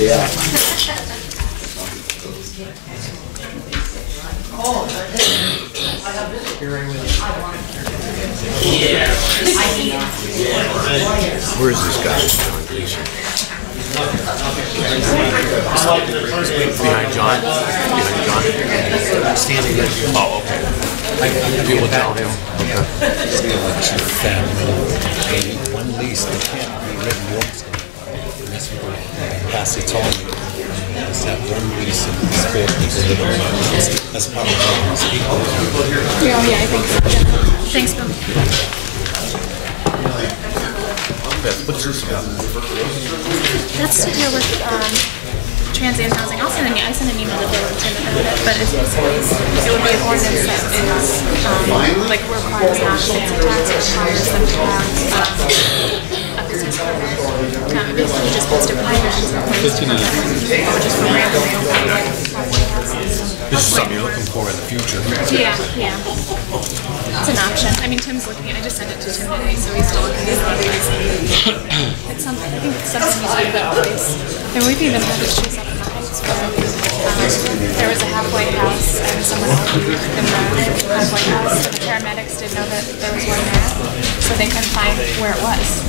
Yeah. Where is this guy? Behind John? Behind John? Standing there. Oh, okay. People tell him. Family. One lease that can't be written Wilkes-Barre. And that's what Pastor told me. Is that one lease in the spirit that's how we speak. Yeah, I think so. Thanks, Bill. What's this about? That's to do with transient housing. I sent an email to Bill and Tim about it, but it's basically, it would be an ordinance that is, like, requires non-citizen tax, requires them to have a business permit. It basically just puts different provisions in place. 59. Or just for randomly opening halfway houses. This is something you're looking for in the future. Yeah. It's an option. I mean, Tim's looking at it. I just sent it to Tim today, so he's still looking at it. It's something, I think it's something he's doing in place. And we've even had issues up in the Heights where there was a halfway house and someone in the halfway house, and the paramedics didn't know that there was one there, so they couldn't find where it was.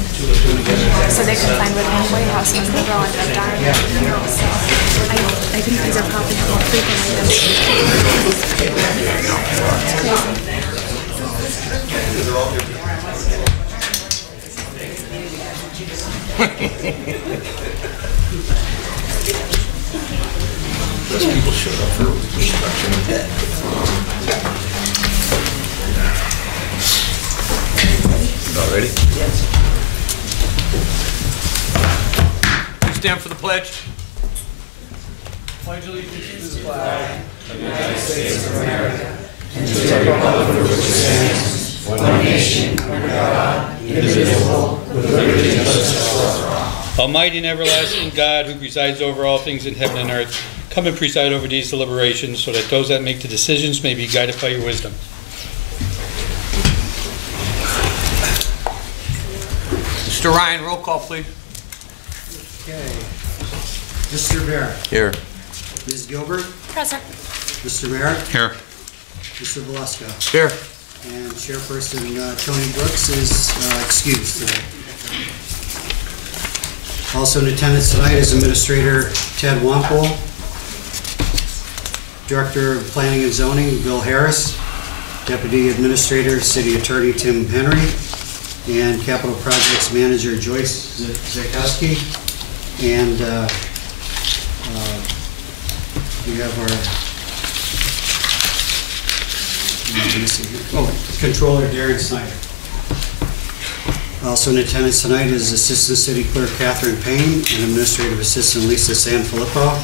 So they couldn't find where the halfway house was, and the girl ended up dying at the funeral. So I think these are popping up more frequently than it's crazy. Those people showed up for reconstruction of debt. All ready? Yes. Stand for the pledge. Pledge allegiance to the flag of the United States of America and to the republic for which it stands, one nation, under God, indivisible, with liberty and justice for all. Almighty and everlasting God, who presides over all things in heaven and earth, come and preside over these deliberations, so that those that make the decisions may be guided by your wisdom. Mr. Ryan, roll call, please. Okay. Mr. Barrett. Here. Ms. Gilbert. Present. Mr. Merritt. Here. Mr. Velasco. Here. And Chairperson Tony Brooks is excused today. Also in attendance tonight is Administrator Ted Wampel, Director of Planning and Zoning Bill Harris, Deputy Administrator City Attorney Tim Henry, and Capital Projects Manager Joyce Zakowski. And we have our Controller Darren Snyder. Also in attendance tonight is Assistant City Clerk Catherine Payne and Administrative Assistant Lisa Sanfilippo.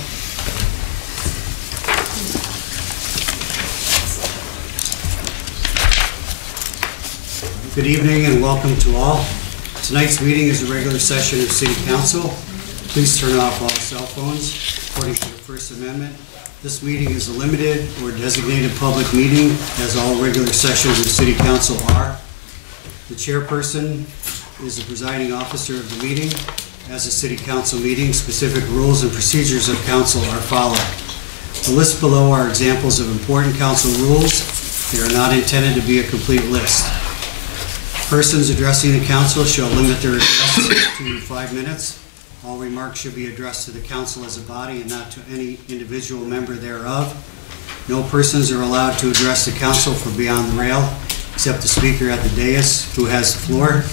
Good evening and welcome to all. Tonight's meeting is a regular session of City Council. Please turn off all cell phones according to the First Amendment. This meeting is a limited or designated public meeting, as all regular sessions of City Council are. The chairperson is the presiding officer of the meeting. As a City Council meeting, specific rules and procedures of council are followed. The list below are examples of important council rules. They are not intended to be a complete list. Persons addressing the council shall limit their address to 5 minutes. All remarks should be addressed to the council as a body and not to any individual member thereof. No persons are allowed to address the council from beyond the rail, except the speaker at the dais, who has the floor.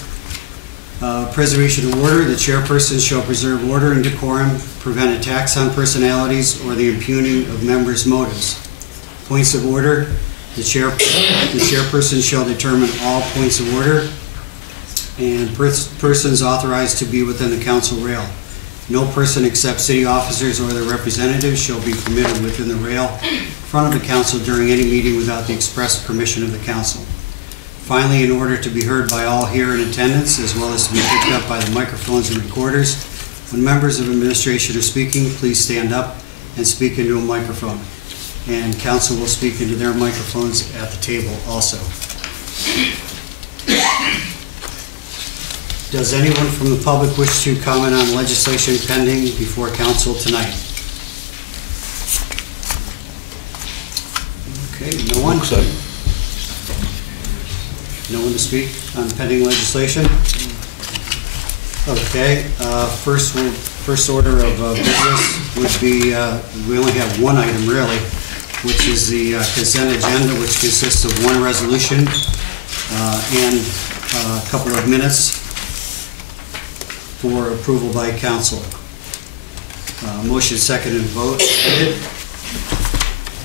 Preservation of order. The chairperson shall preserve order and decorum, prevent attacks on personalities, or the impugning of members' motives. Points of order. The chairperson shall determine all points of order, and persons authorized to be within the council rail. No person except city officers or their representatives shall be permitted within the rail in front of the council during any meeting without the express permission of the council. Finally, in order to be heard by all here in attendance, as well as to be picked up by the microphones and recorders, when members of administration are speaking, please stand up and speak into a microphone. And council will speak into their microphones at the table also. Does anyone from the public wish to comment on legislation pending before council tonight? Okay, no one? No one to speak on pending legislation? Okay, first order of business would be, we only have one item really, which is the consent agenda, which consists of one resolution and a couple of minutes for approval by council. Motion, second, and vote.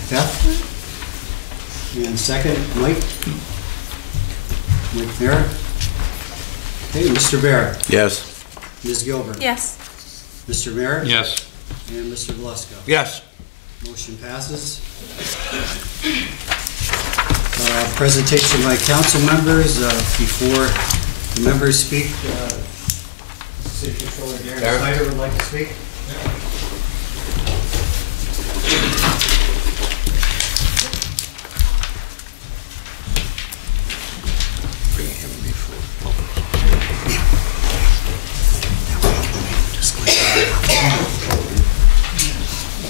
Beth? And second, Mike? Mike Barrett? Okay, Mr. Barrett? Yes. Ms. Gilbert? Yes. Mr. Barrett? Yes. And Mr. Glusko? Yes. Motion passes. Presentation by council members. Before the members speak, City Controller Darren Snyder would like to speak. Bring him before.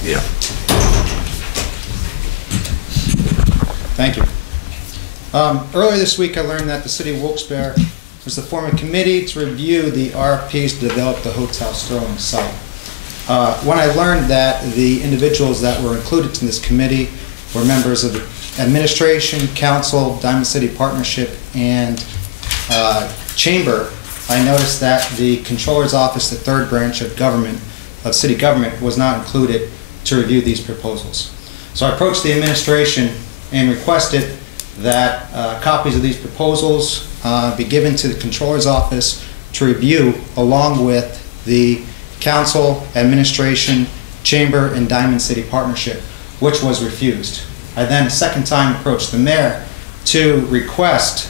Yeah. Thank you. Earlier this week, I learned that the city of Wilkes-Barre was to form a committee to review the RFPs to develop the Hotel Sterling site. When I learned that the individuals that were included in this committee were members of the administration, council, Diamond City Partnership, and chamber, I noticed that the controller's office, the third branch of government, of city government, was not included to review these proposals. So I approached the administration and requested that copies of these proposals be given to the controller's office to review, along with the council, administration, chamber, and Diamond City Partnership, which was refused. I then a second time approached the mayor to request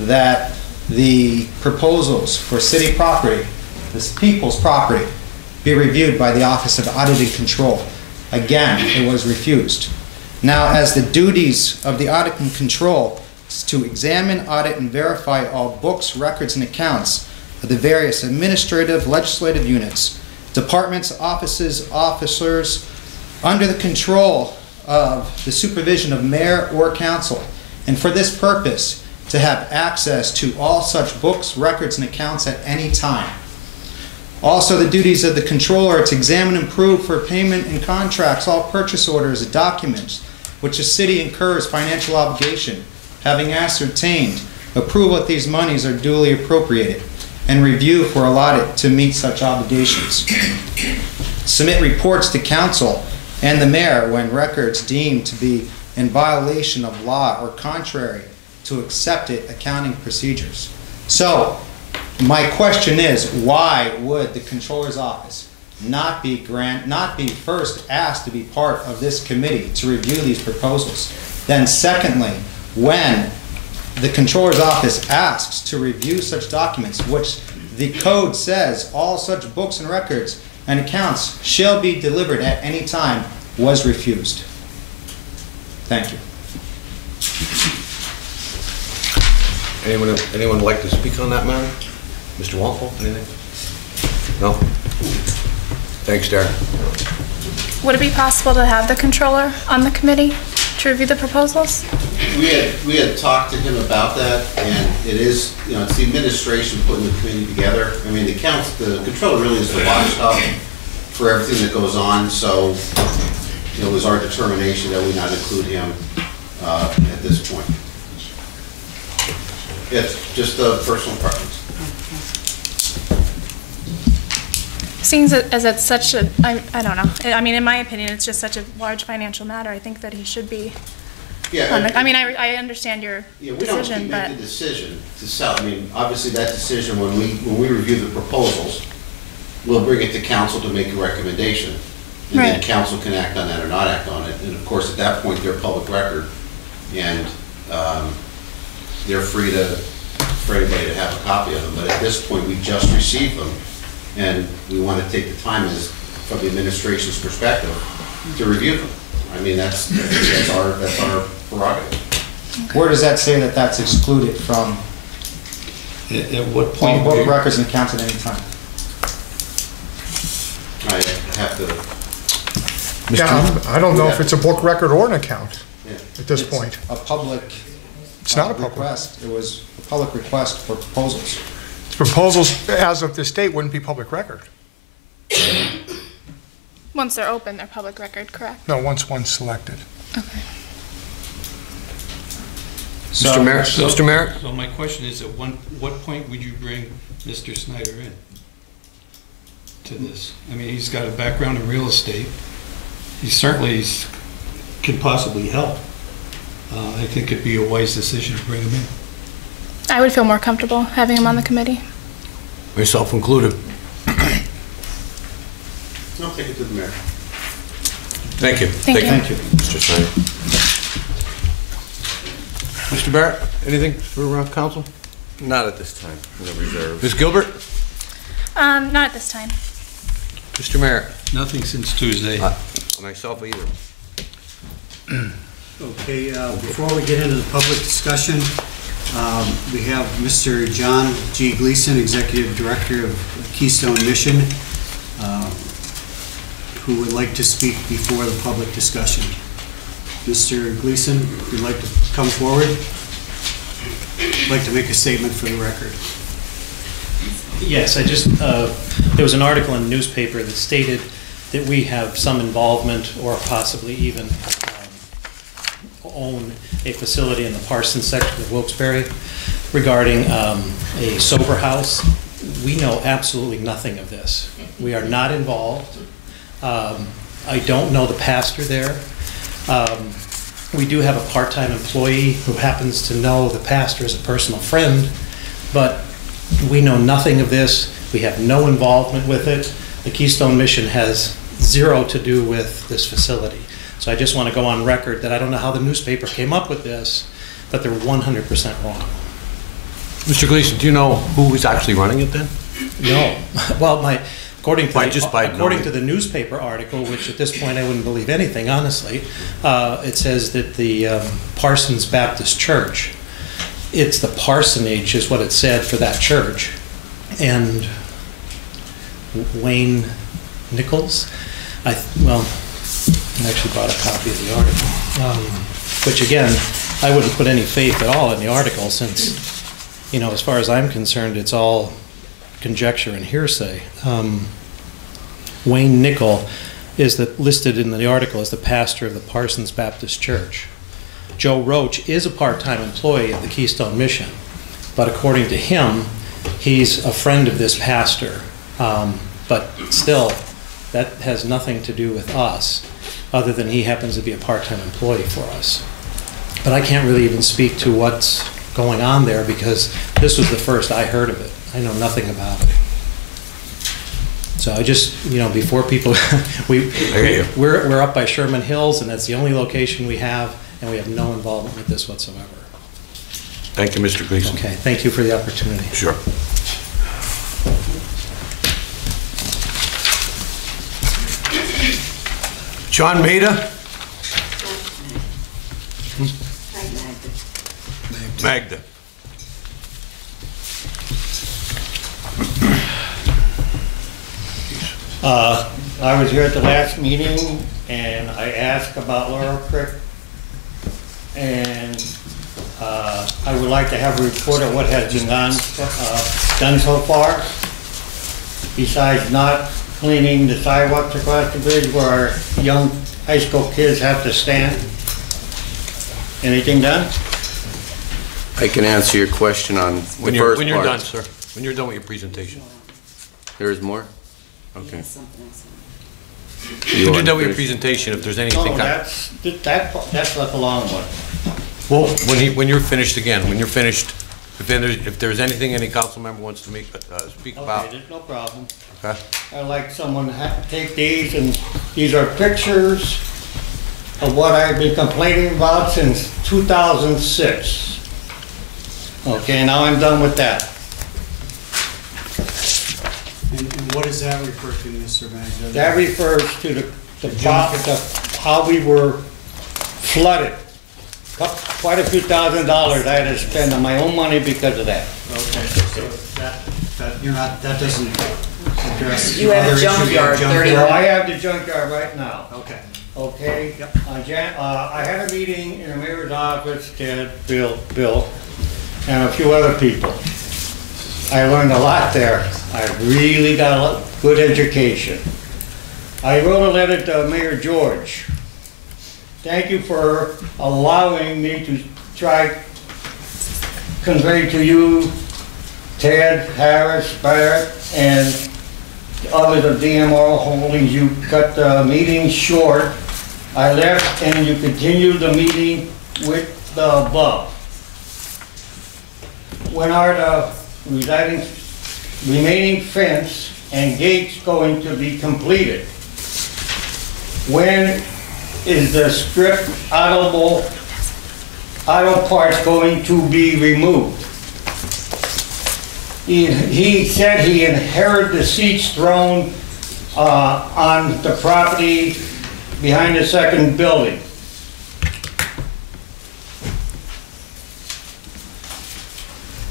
that the proposals for city property, this people's property, be reviewed by the Office of Audit and Control. Again, it was refused. Now, as the duties of the Audit and Control is to examine, audit, and verify all books, records, and accounts of the various administrative, legislative units, departments, offices, officers, under the control of the supervision of mayor or council, and for this purpose, to have access to all such books, records, and accounts at any time. Also, the duties of the controller are to examine and prove for payment and contracts all purchase orders and documents which the city incurs financial obligation, having ascertained approval that these monies are duly appropriated, and review for allotted to meet such obligations. Submit reports to council and the mayor when records deemed to be in violation of law or contrary to accepted accounting procedures. So, my question is, why would the controller's office not be first asked to be part of this committee to review these proposals? Then secondly, when the controller's office asks to review such documents, which the code says all such books and records and accounts shall be delivered at any time, was refused. Thank you. Anyone like to speak on that matter? Mr. Walpole, anything? No? Thanks, Darren. Would it be possible to have the controller on the committee to review the proposals? We had talked to him about that, and it is, it's the administration putting the committee together. I mean, the controller really is the watchdog for everything that goes on, so it was our determination that we not include him at this point. It's just a personal preference. Seeing as it's such a, I don't know. I mean, in my opinion, it's just such a large financial matter. I think that he should be. Yeah. I mean, I understand your we decision, don't but make the decision to sell. I mean, obviously that decision when we review the proposals, we'll bring it to council to make a recommendation, and then council can act on that or not act on it. And of course, at that point, they're public record, and they're free for anybody to have a copy of them. But at this point, we just received them. And we want to take the time, from the administration's perspective, to review them. I mean, that's our prerogative. Where does that say that that's excluded from At what All point? book records and accounts at any time. I have to, Yeah, I don't know if it's a book record or an account yeah. at this It's point. a public. It's not a public. request. It was a public request for proposals. Proposals as of this date wouldn't be public record. Once they're open, they're public record, correct? No, once one's selected. Okay. Mr. Merritt, Mr. Merritt? So my question is, at what point would you bring Mr. Snyder in to this? I mean, he's got a background in real estate. He certainly can possibly help. I think it'd be a wise decision to bring him in. I would feel more comfortable having him on the committee. Myself included. I'll take it to the mayor. Thank you. Thank you. Thank you. Mr. Snyder. Mr. Barrett, anything for council? Not at this time, no reserve. Ms. Gilbert? Not at this time. Mr. Merritt? Nothing since Tuesday. Myself either. Okay, before we get into the public discussion, we have Mr. John G. Gleason, Executive Director of Keystone Mission, who would like to speak before the public discussion. Mr. Gleason, if you'd like to come forward, I'd like to make a statement for the record. Yes, there was an article in the newspaper that stated that we have some involvement or possibly even own a facility in the Parsons section of Wilkes-Barre regarding a sober house. We know absolutely nothing of this. We are not involved. I don't know the pastor there. We do have a part-time employee who happens to know the pastor as a personal friend, but we know nothing of this. We have no involvement with it. The Keystone Mission has zero to do with this facility. So I just want to go on record that I don't know how the newspaper came up with this, but they're 100% wrong. Mr. Gleason, do you know who is actually running it then? No. Well, according knowing. to the newspaper article, which at this point I wouldn't believe anything, honestly, it says that the Parsons Baptist Church, it's the parsonage is what it said for that church. And Wayne Nichols, I actually brought a copy of the article, which again, I wouldn't put any faith at all in the article since, you know, as far as I'm concerned, it's all conjecture and hearsay. Wayne Nichol is listed in the article as the pastor of the Parsons Baptist Church. Joe Roach is a part-time employee of the Keystone Mission, but according to him, he's a friend of this pastor. But still, that has nothing to do with us, other than he happens to be a part-time employee for us. But I can't really even speak to what's going on there because this was the first I heard of it. I know nothing about it. So I just, you know, before people, we're up by Sherman Hills, and that's the only location we have, and we have no involvement with this whatsoever. Thank you, Mr. Gleason. Okay, thank you for the opportunity. Sure. John Maida? Magda. I was here at the last meeting and I asked about Laurel Creek, and I would like to have a report of what has been done so far, besides not cleaning the sidewalks across the bridge where our young high school kids have to stand. Anything done? I can answer your question on the first part. When you're done, sir. When you're done with your presentation. There is more? Okay. When you're done with your presentation, if there's anything... Oh, that's the long one. Well, when you're finished again, when you're finished, if there's anything any council member wants to speak about... Okay, there's no problem. Okay. I'd like someone to take these, and these are pictures of what I've been complaining about since 2006. Okay, now I'm done with that. And what does that refer to, Mr. Magda? That refers to how we were flooded. Quite a few $1,000s I had to spend on my own money because of that. Okay. That doesn't address. You have other issue. junkyard, You have 30. Well, I have the junkyard right now. Okay. Okay? Yep. I had a meeting in the mayor's office, Ted, Bill, and a few other people. I learned a lot there. I really got a good education. I wrote a letter to Mayor George. Thank you for allowing me to try convey to you, Ted, Harris, Barrett, and others of DMR Holdings. You cut the meeting short. I left and you continued the meeting with the above. When are the remaining fence and gates going to be completed? When is the strip auto parts going to be removed? He said he inherited the seats thrown on the property behind the second building.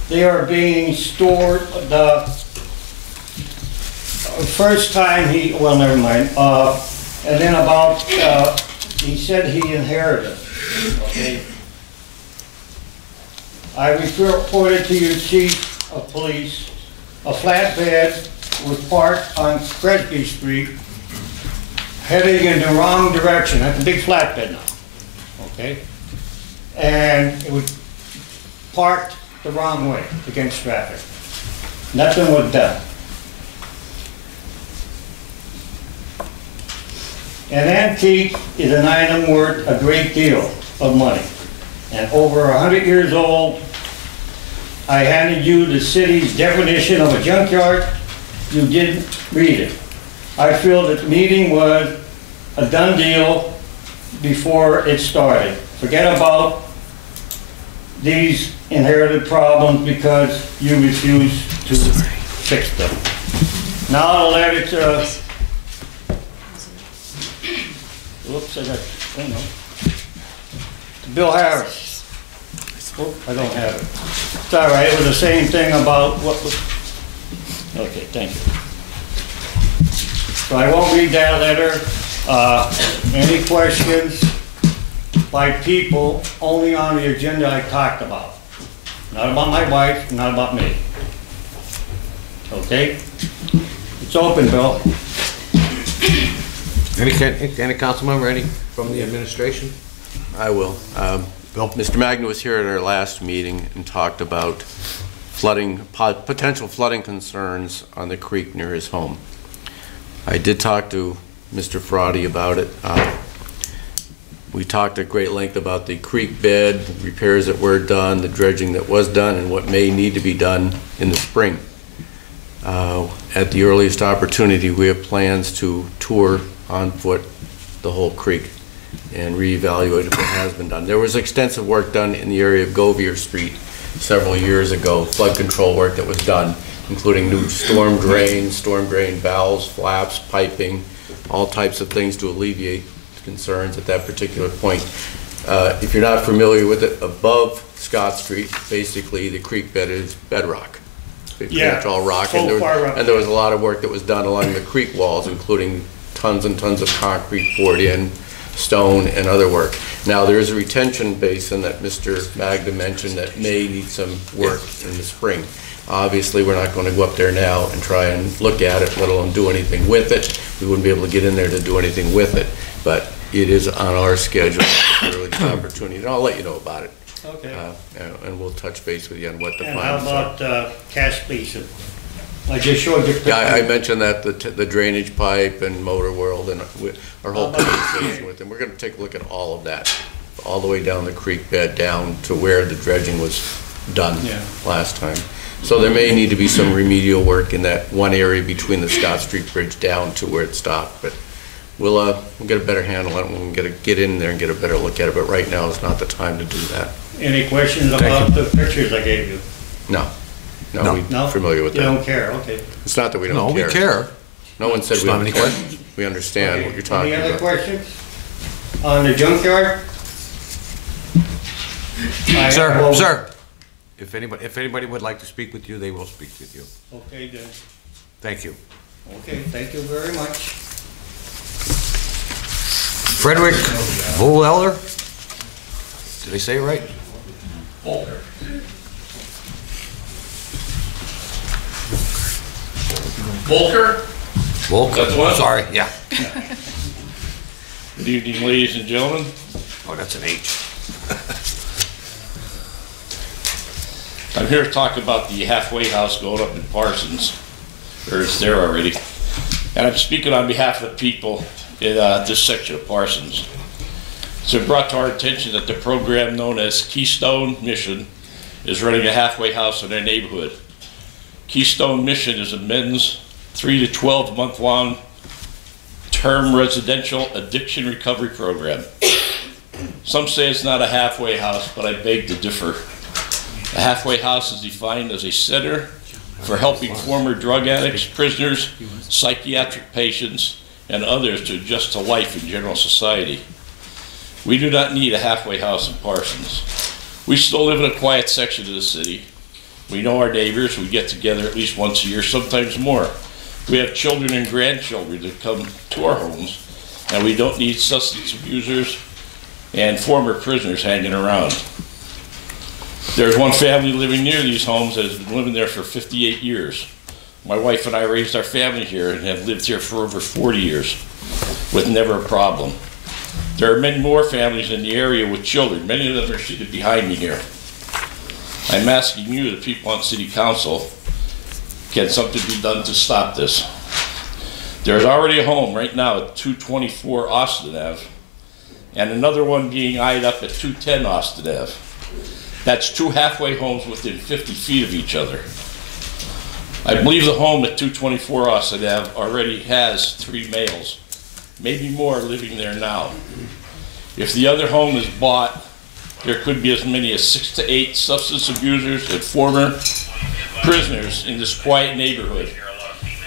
They are being stored. The first time well, never mind. And then about, he said he inherited it. Okay. I reported to your chief of police, a flatbed was parked on Cresby Street, heading in the wrong direction. That's a big flatbed now, okay? And it was parked the wrong way against traffic. Nothing was done. An antique is an item worth a great deal of money. And over 100 years old, I handed you the city's definition of a junkyard. You didn't read it. I feel that the meeting was a done deal before it started. Forget about these inherited problems because you refuse to fix them. Now the letter to, whoops, I got, oh no, to Bill Harris. Oh, I don't have it. It's all right, it was the same thing about what was, okay, thank you. So I won't read that letter. Any questions by people only on the agenda I talked about. Not about my wife, not about me. Okay? It's open, Bill. Any council member, any from the administration? I will. Bill? Mr. Magna was here at our last meeting and talked about flooding, potential flooding concerns on the creek near his home. I did talk to Mr. Fraudy about it. We talked at great length about the creek bed, repairs that were done, the dredging that was done, and what may need to be done in the spring. At the earliest opportunity, we have plans to tour on foot the whole creek and reevaluate if it has been done. There was extensive work done in the area of Govier Street several years ago, flood control work that was done, including new storm drain valves, flaps, piping, all types of things to alleviate concerns at that particular point. If you're not familiar with it, above Scott Street, basically the creek bed is bedrock. Yeah, it's all rock, so and there was a lot of work that was done along the creek walls, including tons and tons of concrete poured in, stone, and other work. Now, there is a retention basin that Mr. Magda mentioned that may need some work in the spring. Obviously, we're not going to go up there now and try and look at it, let alone do anything with it. We wouldn't be able to get in there to do anything with it, but it is on our schedule for early opportunity, and I'll let you know about it. Okay. And we'll touch base with you on what the And plans how are. about cash basin? I just showed you. Yeah, I mentioned that the drainage pipe and Motor World and our whole conversation with them. We're going to take a look at all of that, all the way down the creek bed down to where the dredging was done last time. So there may need to be some remedial work in that one area between the Scott Street Bridge down to where it stopped. But we'll get a better handle on it when we get in there and get a better look at it. But right now is not the time to do that. Any questions about the pictures I gave you? No. No, we're familiar with that. You don't care, okay. It's not that we don't care. No, we care. No one said we don't care. We understand Okay. what you're talking about. Any other questions on the junkyard? Sir, If anybody would like to speak with you, they will speak with you. Okay, then. Thank you. Okay, thank you very much. Frederick Voleller? Did I say it right? Volker. Volker? That's the one? Sorry, yeah. Good evening, ladies and gentlemen. Oh, that's an H. I'm here to talk about the halfway house going up in Parsons, or it's there already. And I'm speaking on behalf of the people in this section of Parsons. So it brought to our attention that the program known as Keystone Mission is running a halfway house in their neighborhood. Keystone Mission is a men's 3 to 12 month long term residential addiction recovery program. Some say it's not a halfway house, but I beg to differ. A halfway house is defined as a center for helping former drug addicts, prisoners, psychiatric patients, and others to adjust to life in general society. We do not need a halfway house in Parsons. We still live in a quiet section of the city. We know our neighbors. We get together at least once a year, sometimes more. We have children and grandchildren that come to our homes, and we don't need substance abusers and former prisoners hanging around. There's one family living near these homes that has been living there for 58 years. My wife and I raised our family here and have lived here for over 40 years with never a problem. There are many more families in the area with children. Many of them are seated behind me here. I'm asking you, the people on City Council, can something be done to stop this? There's already a home right now at 224 Austin Ave, and another one being eyed up at 210 Austin Ave. That's two halfway homes within 50 feet of each other. I believe the home at 224 Austin Ave already has 3 males, maybe more living there now. If the other home is bought, there could be as many as 6 to 8 substance abusers and former prisoners in this quiet neighborhood.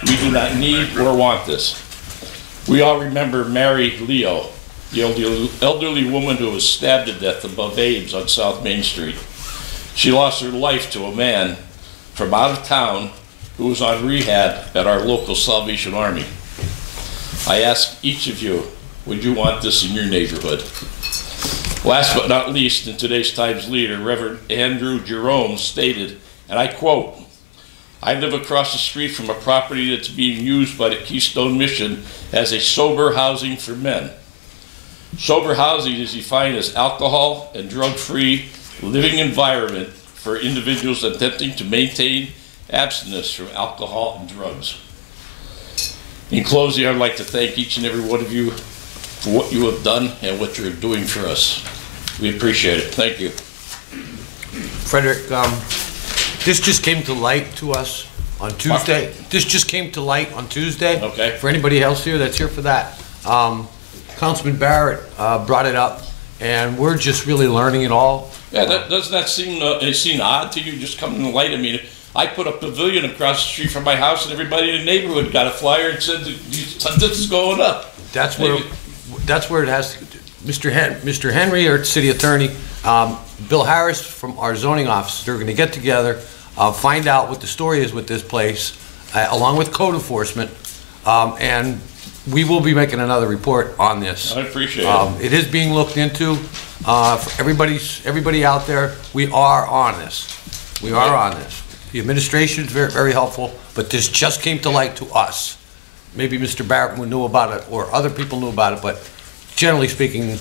We do not need or want this. We all remember Mary Leo, the elderly woman who was stabbed to death above Abe's on South Main Street. She lost her life to a man from out of town who was on rehab at our local Salvation Army. I ask each of you, would you want this in your neighborhood? Last but not least, in today's Times leader, Reverend Andrew Jerome stated, and I quote, "I live across the street from a property that's being used by the Keystone Mission as a sober housing for men. Sober housing is defined as alcohol and drug-free living environment for individuals attempting to maintain abstinence from alcohol and drugs." In closing, I'd like to thank each and every one of you for what you have done and what you're doing for us. We appreciate it. Thank you. Frederick, this just came to light to us on Tuesday. This just came to light on Tuesday. Okay. For anybody else here that's here for that. Councilman Barrett brought it up, and we're just really learning it all. Yeah, doesn't that seem odd to you, just coming to light? I mean, I put a pavilion across the street from my house, and everybody in the neighborhood got a flyer and said, this is going up. That's where it has to, Mr. Henry, our city attorney, Bill Harris from our zoning office, they're gonna get together, find out what the story is with this place, along with code enforcement, and we will be making another report on this. I appreciate it. It is being looked into. For everybody out there, we are on this. We are on this. The administration is very, very helpful, but this just came to light to us. Maybe Mr. Barrett knew about it, or other people knew about it, but generally speaking,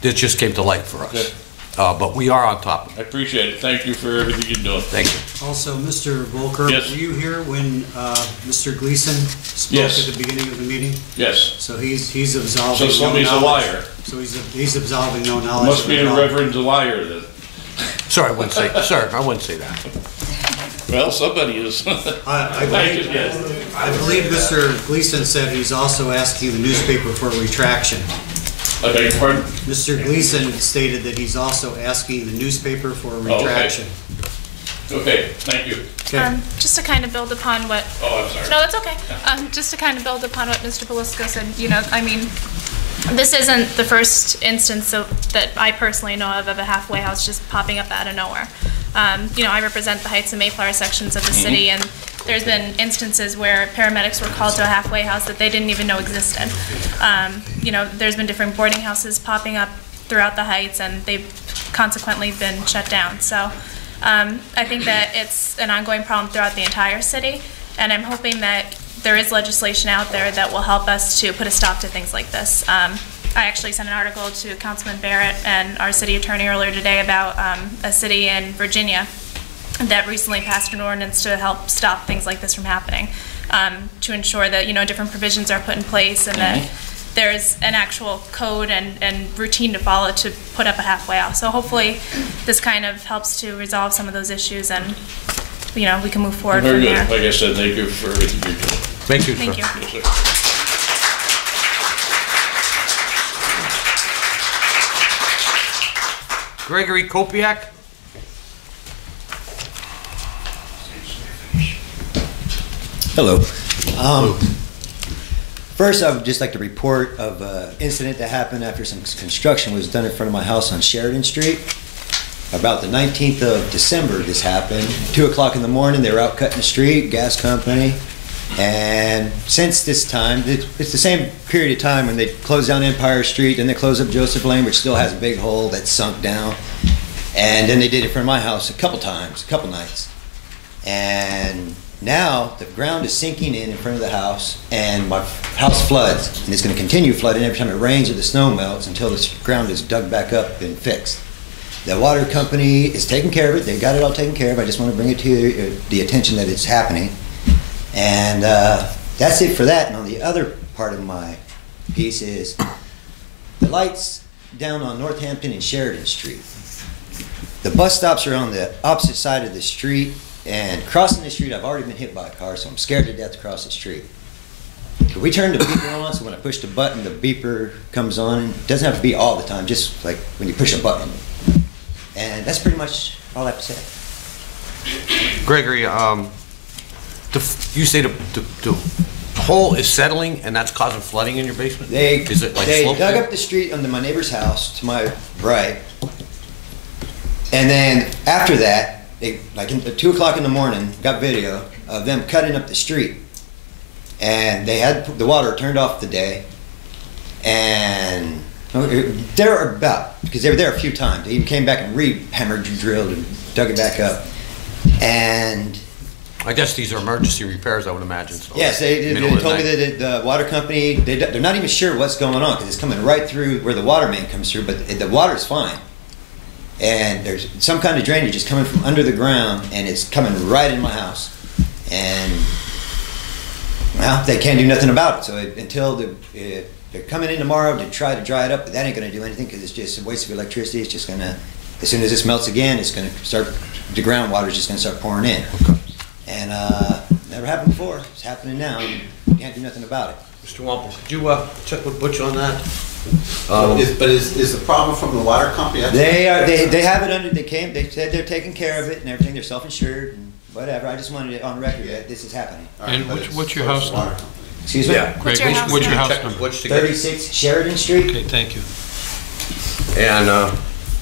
this just came to light for us. Good. But we are on top of it. I appreciate it. Thank you for everything you're doing. Thank you. Also, Mr. Volker, Yes. were you here when Mr. Gleason spoke Yes. at the beginning of the meeting? Yes. So he's absolving So no somebody's a knowledge. liar. So he's absolving no knowledge. Must of be it the at all. Reverend's a liar then. Sorry, I wouldn't say. Sir, I wouldn't say that. Well, somebody is. I believe Mr. Gleason said he's also asking the newspaper for a retraction. I beg your pardon? Mr. Gleason stated that he's also asking the newspaper for a retraction. Okay, thank you. Okay. Just to kind of build upon what, Oh, I'm sorry. no, that's okay. Just to kind of build upon what Mr. Belisco said, I mean, this isn't the first instance that I personally know of a halfway house just popping up out of nowhere. You know, I represent the Heights and Mayflower sections of the city, and there's been instances where paramedics were called to a halfway house that they didn't even know existed. You know, there's been different boarding houses popping up throughout the Heights, and they've consequently been shut down. So I think that it's an ongoing problem throughout the entire city, and I'm hoping that there is legislation out there that will help us to put a stop to things like this. I actually sent an article to Councilman Barrett and our city attorney earlier today about a city in Virginia that recently passed an ordinance to help stop things like this from happening, to ensure that, you know, different provisions are put in place and that there's an actual code and routine to follow to put up a halfway house. So hopefully this kind of helps to resolve some of those issues, and, you know, we can move forward Very from good. there. Like I said, thank you for everything you're doing. Thank you, sir. Thank you. Yes, sir. Gregory Kopiak? Hello. First, I would just like to report of an incident that happened after some construction was done in front of my house on Sheridan Street. About the 19th of December, this happened. 2 o'clock in the morning, they were out cutting the street, gas company. And since this time, it's the same period of time when they closed down Empire Street, and they closed up Joseph Lane, which still has a big hole that's sunk down. And then they did it in front of my house a couple times, a couple nights. And now the ground is sinking in front of the house, and my house floods. And it's going to continue flooding every time it rains or the snow melts until the ground is dug back up and fixed. The water company is taking care of it. They got it all taken care of. I just want to bring it to the attention that it's happening. And that's it for that. And on the other part of my piece is the lights down on Northampton and Sheridan Street. The bus stops are on the opposite side of the street, and crossing the street, I've already been hit by a car, so I'm scared to death to cross the street. Could we turn the beeper on so when I push the button, the beeper comes on? It doesn't have to be all the time, just like when you push a button. And that's pretty much all I have to say. Gregory, you say the hole is settling and that's causing flooding in your basement? Is it like They sloped dug in? up the street under my neighbor's house to my right. And then after that, they, like at 2 o'clock in the morning, got video of them cutting up the street. And they had the water turned off the day. And they were about, because they were there a few times. They even came back and re-hammered and drilled and dug it back up. And I guess these are emergency repairs, I would imagine. So yes, they middle of told me night. that the water company, they're not even sure what's going on because it's coming right through where the water main comes through, but the water's fine. And there's some kind of drainage is coming from under the ground, and it's coming right in my house. And, well, they can't do nothing about it. So until they're coming in tomorrow to try to dry it up, but that ain't going to do anything because it's just a waste of electricity. It's just going to, as soon as this melts again, it's going to start, the groundwater is just going to start pouring in. Okay. And never happened before. It's happening now, and you can't do nothing about it. Mr. Wampel, could you check with Butch on that? But is the problem from the water company? They have it under, they said they're taking care of it and everything, they're self-insured and whatever. I just wanted it on record that this is happening. And what's your house number? Excuse me? Yeah. What's your house What's your number? house number? Butch to get- 36 Sheridan Street? Okay, thank you. And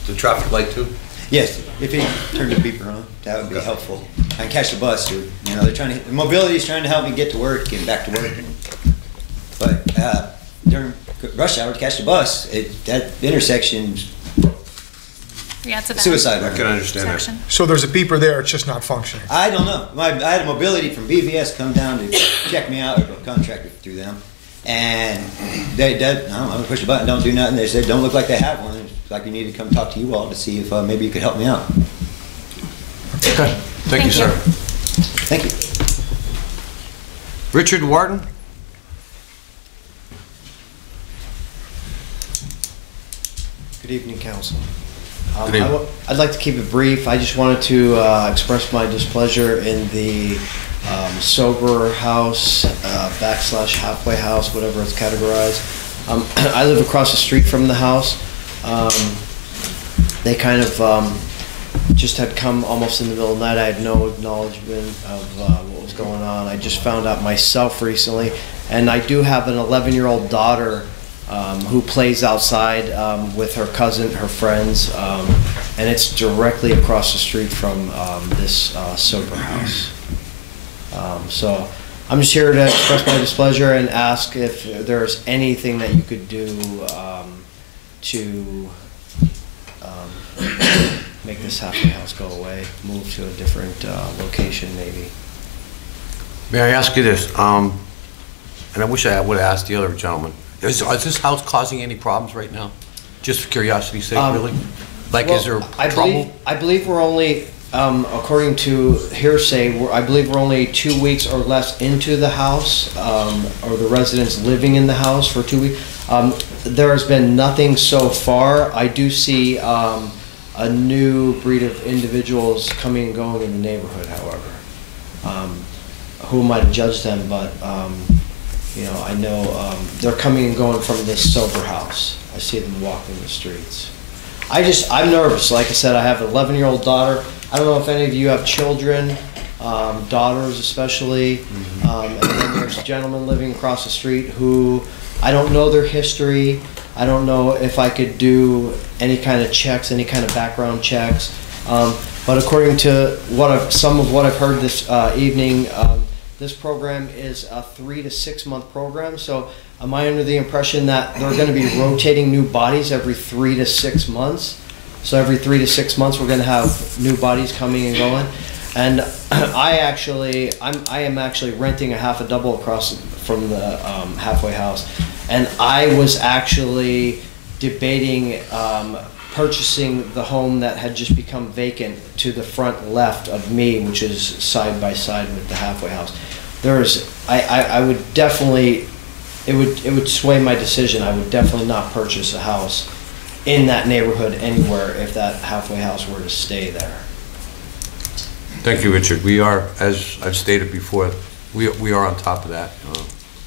the traffic light too? Yes, if you turn the beeper on, that would be helpful. I can catch the bus too. You know, they're trying to, mobility is trying to help me get to work, get back to work. But during rush hour to catch the bus, that intersection's Yeah, it's a bad suicide. I can understand that. section. So there's a beeper there, it's just not functioning. I don't know. I had a mobility from BVS come down to check me out, or a contractor through them. And I don't know, push a button, don't do nothing. They said, don't look like they have one. It's like we need to come talk to you all to see if maybe you could help me out. Okay. Thank you, sir. Thank you. Richard Wharton? Good evening, Council. Good evening. I'd like to keep it brief. I just wanted to express my displeasure in the sober house, / halfway house, whatever it's categorized. I live across the street from the house. They kind of just had come almost in the middle of the night. I had no acknowledgement of what was going on. I just found out myself recently, and I do have an 11-year-old daughter who plays outside with her cousin, her friends. and it's directly across the street from this sober house. So I'm just here to express my displeasure and ask if there's anything that you could do to make this halfway house go away, move to a different location maybe. May I ask you this? And I wish I would have asked the other gentleman. Is this house causing any problems right now? Just for curiosity's sake, really? Like, Well, is there I trouble? I believe we're only, according to hearsay, I believe we're only 2 weeks or less into the house, or the residents living in the house for 2 weeks. There has been nothing so far. I do see a new breed of individuals coming and going in the neighborhood, however. Who am I to judge them, but you know, I know they're coming and going from this sober house. I see them walking the streets. I'm nervous. Like I said, I have an 11-year-old daughter. I don't know if any of you have children, daughters especially. And then there's a gentleman living across the street who I don't know their history. I don't know if I could do any kind of checks, any kind of background checks. But according to some of what I've heard this evening, this program is a 3 to 6 month program. So am I under the impression that they're going to be rotating new bodies every 3 to 6 months? So every 3 to 6 months we're going to have new bodies coming and going. And I am actually renting a half a double across from the halfway house. And I was actually debating purchasing the home that had just become vacant to the front left of me, which is side by side with the halfway house. I would definitely, it would sway my decision. I would definitely not purchase a house in that neighborhood anywhere if that halfway house were to stay there. Thank you, Richard. We are, as I've stated before, we are on top of that.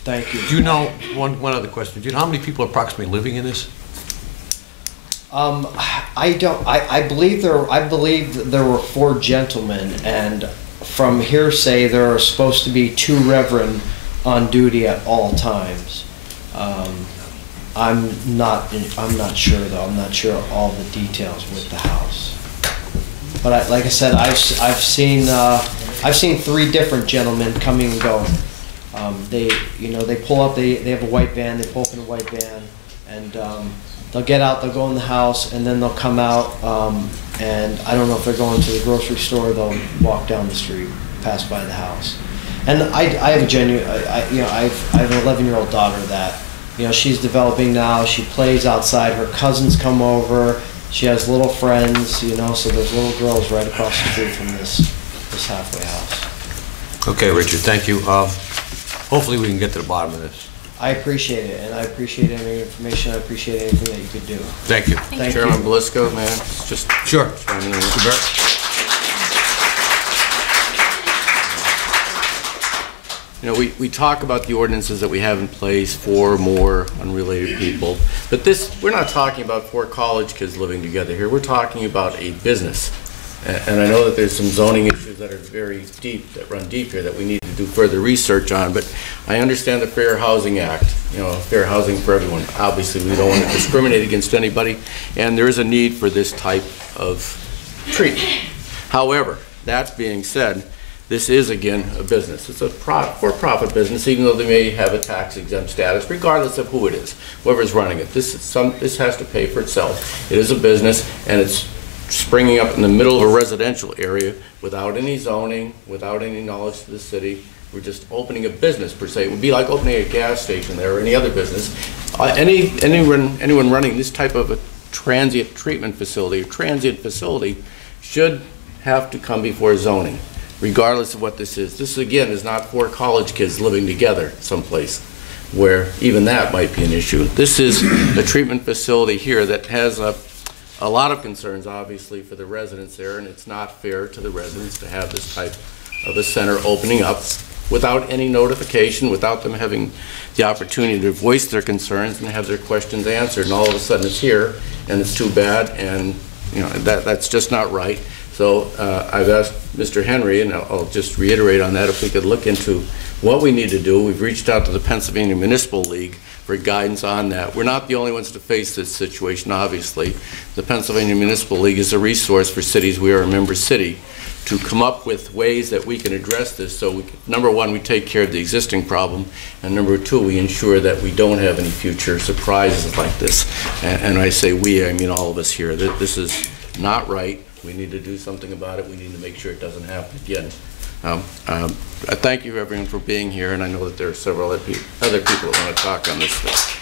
Thank you. Do you know, one other question, do you know how many people are approximately living in this? I don't. I believe there were 4 gentlemen, and from hearsay, there are supposed to be 2 reverend on duty at all times. I'm not sure though. I'm not sure all the details with the house. But like I said, I've seen 3 different gentlemen coming and going. They pull up. They have a white van. They pull up in a white van, and they'll get out, they'll go in the house, and then they'll come out, and I don't know if they're going to the grocery store, they'll walk down the street, pass by the house. And I have a genuine, I have an 11-year-old daughter that, she's developing now, she plays outside, her cousins come over, she has little friends, so there's little girls right across the street from this halfway house. Okay, Richard, thank you. Hopefully we can get to the bottom of this. I appreciate it, and I appreciate any information. I appreciate anything that you could do. Thank you. Thank Chairman you. Belisco, man, it's just... Sure. Mr. Barrett. We talk about the ordinances that we have in place for more unrelated people, but we're not talking about 4 college kids living together here. We're talking about a business. And I know that there's some zoning issues that are very deep, that run deep here, that we need to do further research on, but I understand the Fair Housing Act, fair housing for everyone. Obviously, we don't want to discriminate against anybody, and there is a need for this type of treatment. However, that being said, this is, again, a business. It's a for-profit business, even though they may have a tax-exempt status, regardless of who it is, whoever's running it. This has to pay for itself. It is a business, and it's springing up in the middle of a residential area without any zoning, without any knowledge to the city. We're just opening a business per se. It would be like opening a gas station there or any other business. Anyone running this type of a transient treatment facility or transient facility should have to come before zoning, regardless of what this is. This, again, is not 4 college kids living together someplace where even that might be an issue. This is a treatment facility here that has a lot of concerns, obviously, for the residents there, and it's not fair to the residents to have this type of a center opening up without any notification, without them having the opportunity to voice their concerns and have their questions answered, and all of a sudden it's here, and it's too bad, and that's just not right. So I've asked Mr. Henry, and I'll just reiterate on that, if we could look into what we need to do. We've reached out to the Pennsylvania Municipal League for guidance on that. We're not the only ones to face this situation, obviously. The Pennsylvania Municipal League is a resource for cities. We are a member city to come up with ways that we can address this. So number one, we take care of the existing problem, and number two, we ensure that we don't have any future surprises like this. And I say we, I mean all of us here. This is not right. We need to do something about it. We need to make sure it doesn't happen again. I thank you, everyone, for being here, and I know that there are several other people that want to talk on this stuff.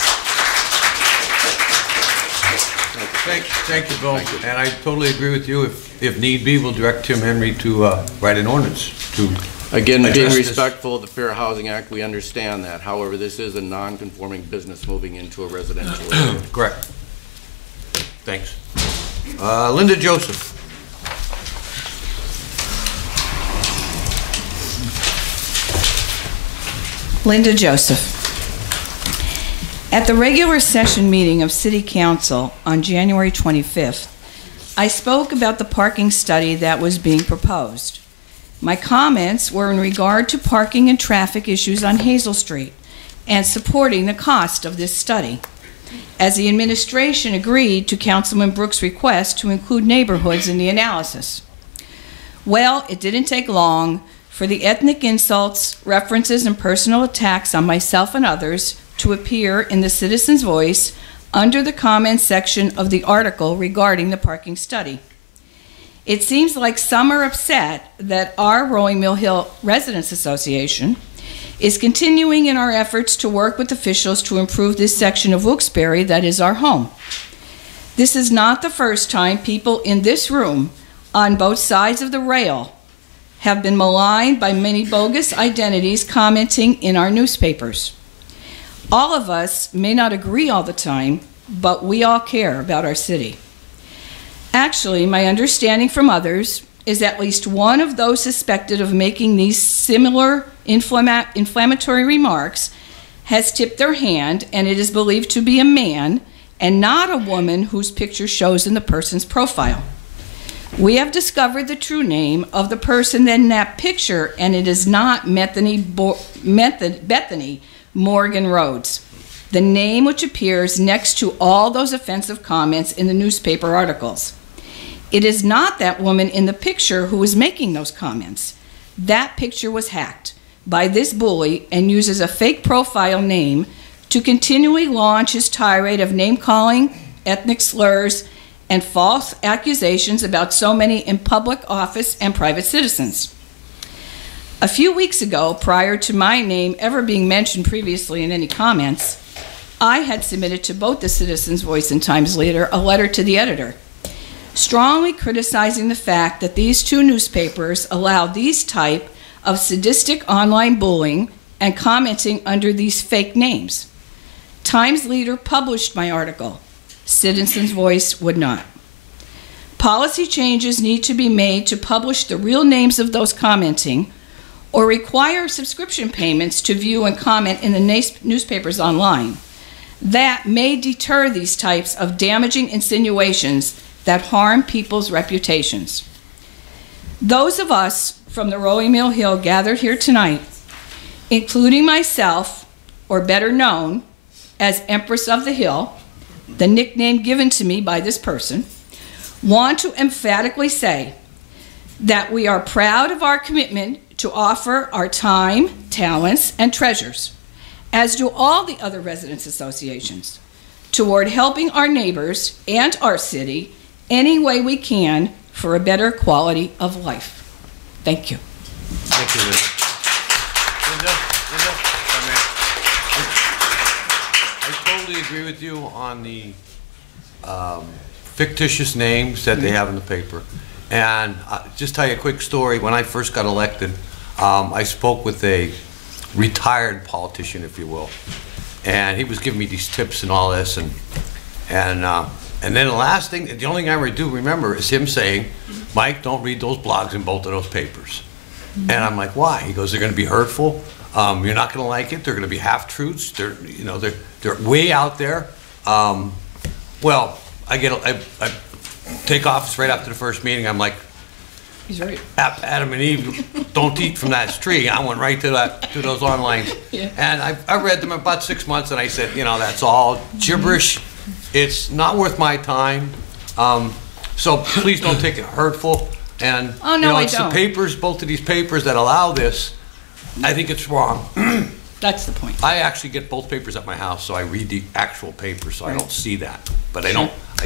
Thank you, Bill. And I totally agree with you. If need be, we'll direct Tim Henry to write an ordinance to again, being respectful of the Fair Housing Act, we understand that. However, this is a non-conforming business moving into a residential area. Correct. Thanks. Linda Joseph. Linda Joseph. At the regular session meeting of City Council on January 25th, I spoke about the parking study that was being proposed. My comments were in regard to parking and traffic issues on Hazel Street and supporting the cost of this study, as the administration agreed to Councilman Brooks' request to include neighborhoods in the analysis. Well, it didn't take long for the ethnic insults, references, and personal attacks on myself and others to appear in the Citizen's Voice under the comments section of the article regarding the parking study. It seems like some are upset that our Rolling Mill Hill Residents Association is continuing in our efforts to work with officials to improve this section of Wilkes-Barre that is our home. This is not the first time people in this room on both sides of the rail have been maligned by many bogus identities commenting in our newspapers. All of us may not agree all the time, but we all care about our city. Actually, my understanding from others is at least one of those suspected of making these similar inflammatory remarks has tipped their hand, and it is believed to be a man and not a woman whose picture shows in the person's profile. We have discovered the true name of the person in that picture, and it is not Bethany Morgan Rhodes, the name which appears next to all those offensive comments in the newspaper articles. It is not that woman in the picture who is making those comments. That picture was hacked by this bully and uses a fake profile name to continually launch his tirade of name-calling, ethnic slurs, and false accusations about so many in public office and private citizens. A few weeks ago, prior to my name ever being mentioned previously in any comments, I had submitted to both the Citizen's Voice and Times Leader a letter to the editor, strongly criticizing the fact that these two newspapers allow these type of sadistic online bullying and commenting under these fake names. Times Leader published my article. Citizen's Voice would not. Policy changes need to be made to publish the real names of those commenting, or require subscription payments to view and comment in the newspapers online. That may deter these types of damaging insinuations that harm people's reputations. Those of us from the Rolling Mill Hill gathered here tonight, including myself, or better known as Empress of the Hill, the nickname given to me by this person, want to emphatically say that we are proud of our commitment to offer our time, talents, and treasures, as do all the other residents' associations, toward helping our neighbors and our city any way we can for a better quality of life. Thank you. Thank you, Linda. I totally agree with you on the fictitious names that they have in the paper. And just tell you a quick story. When I first got elected, I spoke with a retired politician, if you will, and he was giving me these tips and all this, and then the last thing, the only thing I do remember is him saying, "Mike, don't read those blogs in both of those papers." And I'm like, "Why?" He goes, "They're going to be hurtful. You're not going to like it. They're going to be half truths. They're way out there." Well, I take office right after the first meeting. I'm like, He's right. Adam and Eve don't eat from that tree. I went right to those online. Yeah. And I read them about 6 months, and I said, that's all gibberish. It's not worth my time. So please don't take it hurtful. And Oh, no, I it's don't. the papers, both of these papers that allow this. I think it's wrong. That's the point. I actually get both papers at my house, so I read the actual paper, so I don't see that. But I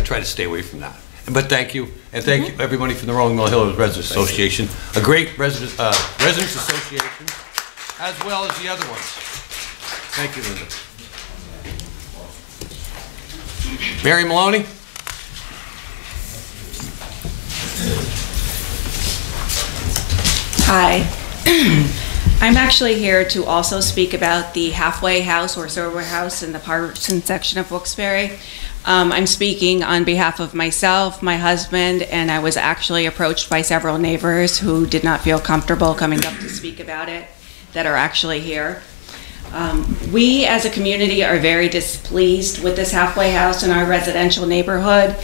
try to stay away from that. But thank you, and thank you everybody from the Rolling Mill Hill Residents Association, a great residents association, as well as the other ones. Thank you, Linda. Mary Maloney? Hi. I'm actually here to also speak about the halfway house or sober house in the Parsons section of Wilkes-Barre. I'm speaking on behalf of myself, my husband, and I was actually approached by several neighbors who did not feel comfortable coming up to speak about it that are actually here. We as a community are very displeased with this halfway house in our residential neighborhood.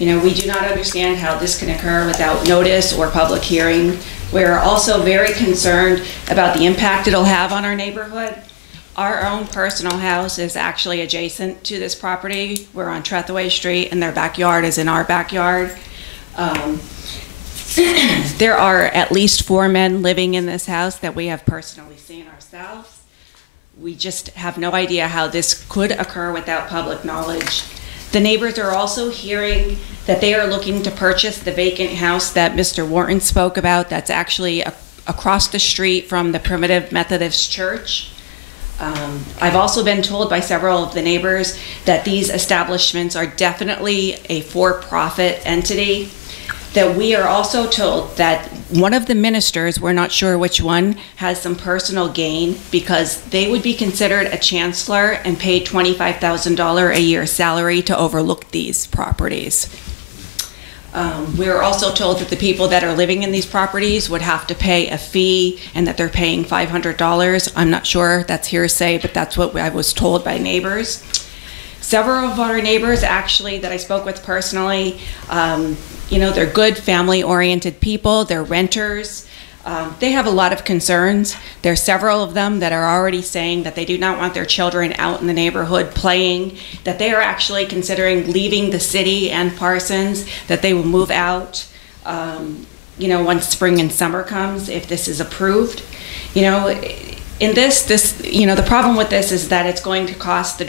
We do not understand how this can occur without notice or public hearing. We're also very concerned about the impact it'll have on our neighborhood. Our own personal house is actually adjacent to this property. We're on Trethaway Street, and their backyard is in our backyard. There are at least 4 men living in this house that we have personally seen ourselves. We just have no idea how this could occur without public knowledge. The neighbors are also hearing that they are looking to purchase the vacant house that Mr. Wharton spoke about that's actually across the street from the Primitive Methodist Church. I've also been told by several of the neighbors that these establishments are definitely a for-profit entity. That we are also told that one of the ministers, we're not sure which one, has some personal gain because they would be considered a chancellor and paid $25,000 a year salary to overlook these properties. We are also told that the people that are living in these properties would have to pay a fee and that they're paying $500. I'm not sure, that's hearsay, but that's what I was told by neighbors. Several of our neighbors actually that I spoke with personally, they're good family-oriented people, they're renters. They have a lot of concerns. There are several of them that are already saying that they do not want their children out in the neighborhood playing, that they are actually considering leaving the city and Parsons, that they will move out, once spring and summer comes, if this is approved. In the problem with this is that it's going to cost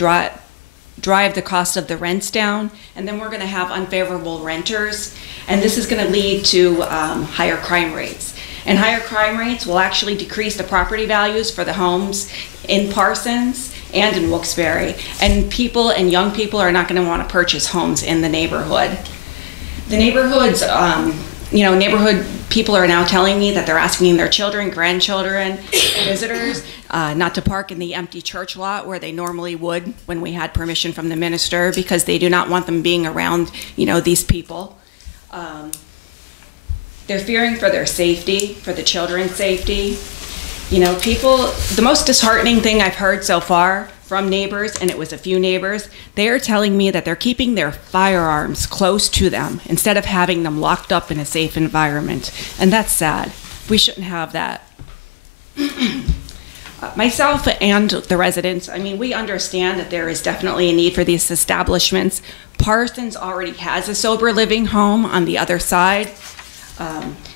drive the cost of the rents down, and then we're going to have unfavorable renters, and this is going to lead to higher crime rates. And higher crime rates will actually decrease the property values for the homes in Parsons and in Wilkes-Barre. And people and young people are not going to want to purchase homes in the neighborhood. The neighborhoods, neighborhood people are now telling me that they're asking their children, grandchildren, visitors not to park in the empty church lot where they normally would when we had permission from the minister because they do not want them being around, these people. They're fearing for their safety, for the children's safety. The most disheartening thing I've heard so far from neighbors, and it was a few neighbors, they are telling me that they're keeping their firearms close to them instead of having them locked up in a safe environment. And that's sad. We shouldn't have that. Myself and the residents, we understand that there is definitely a need for these establishments. Parsons already has a sober living home on the other side.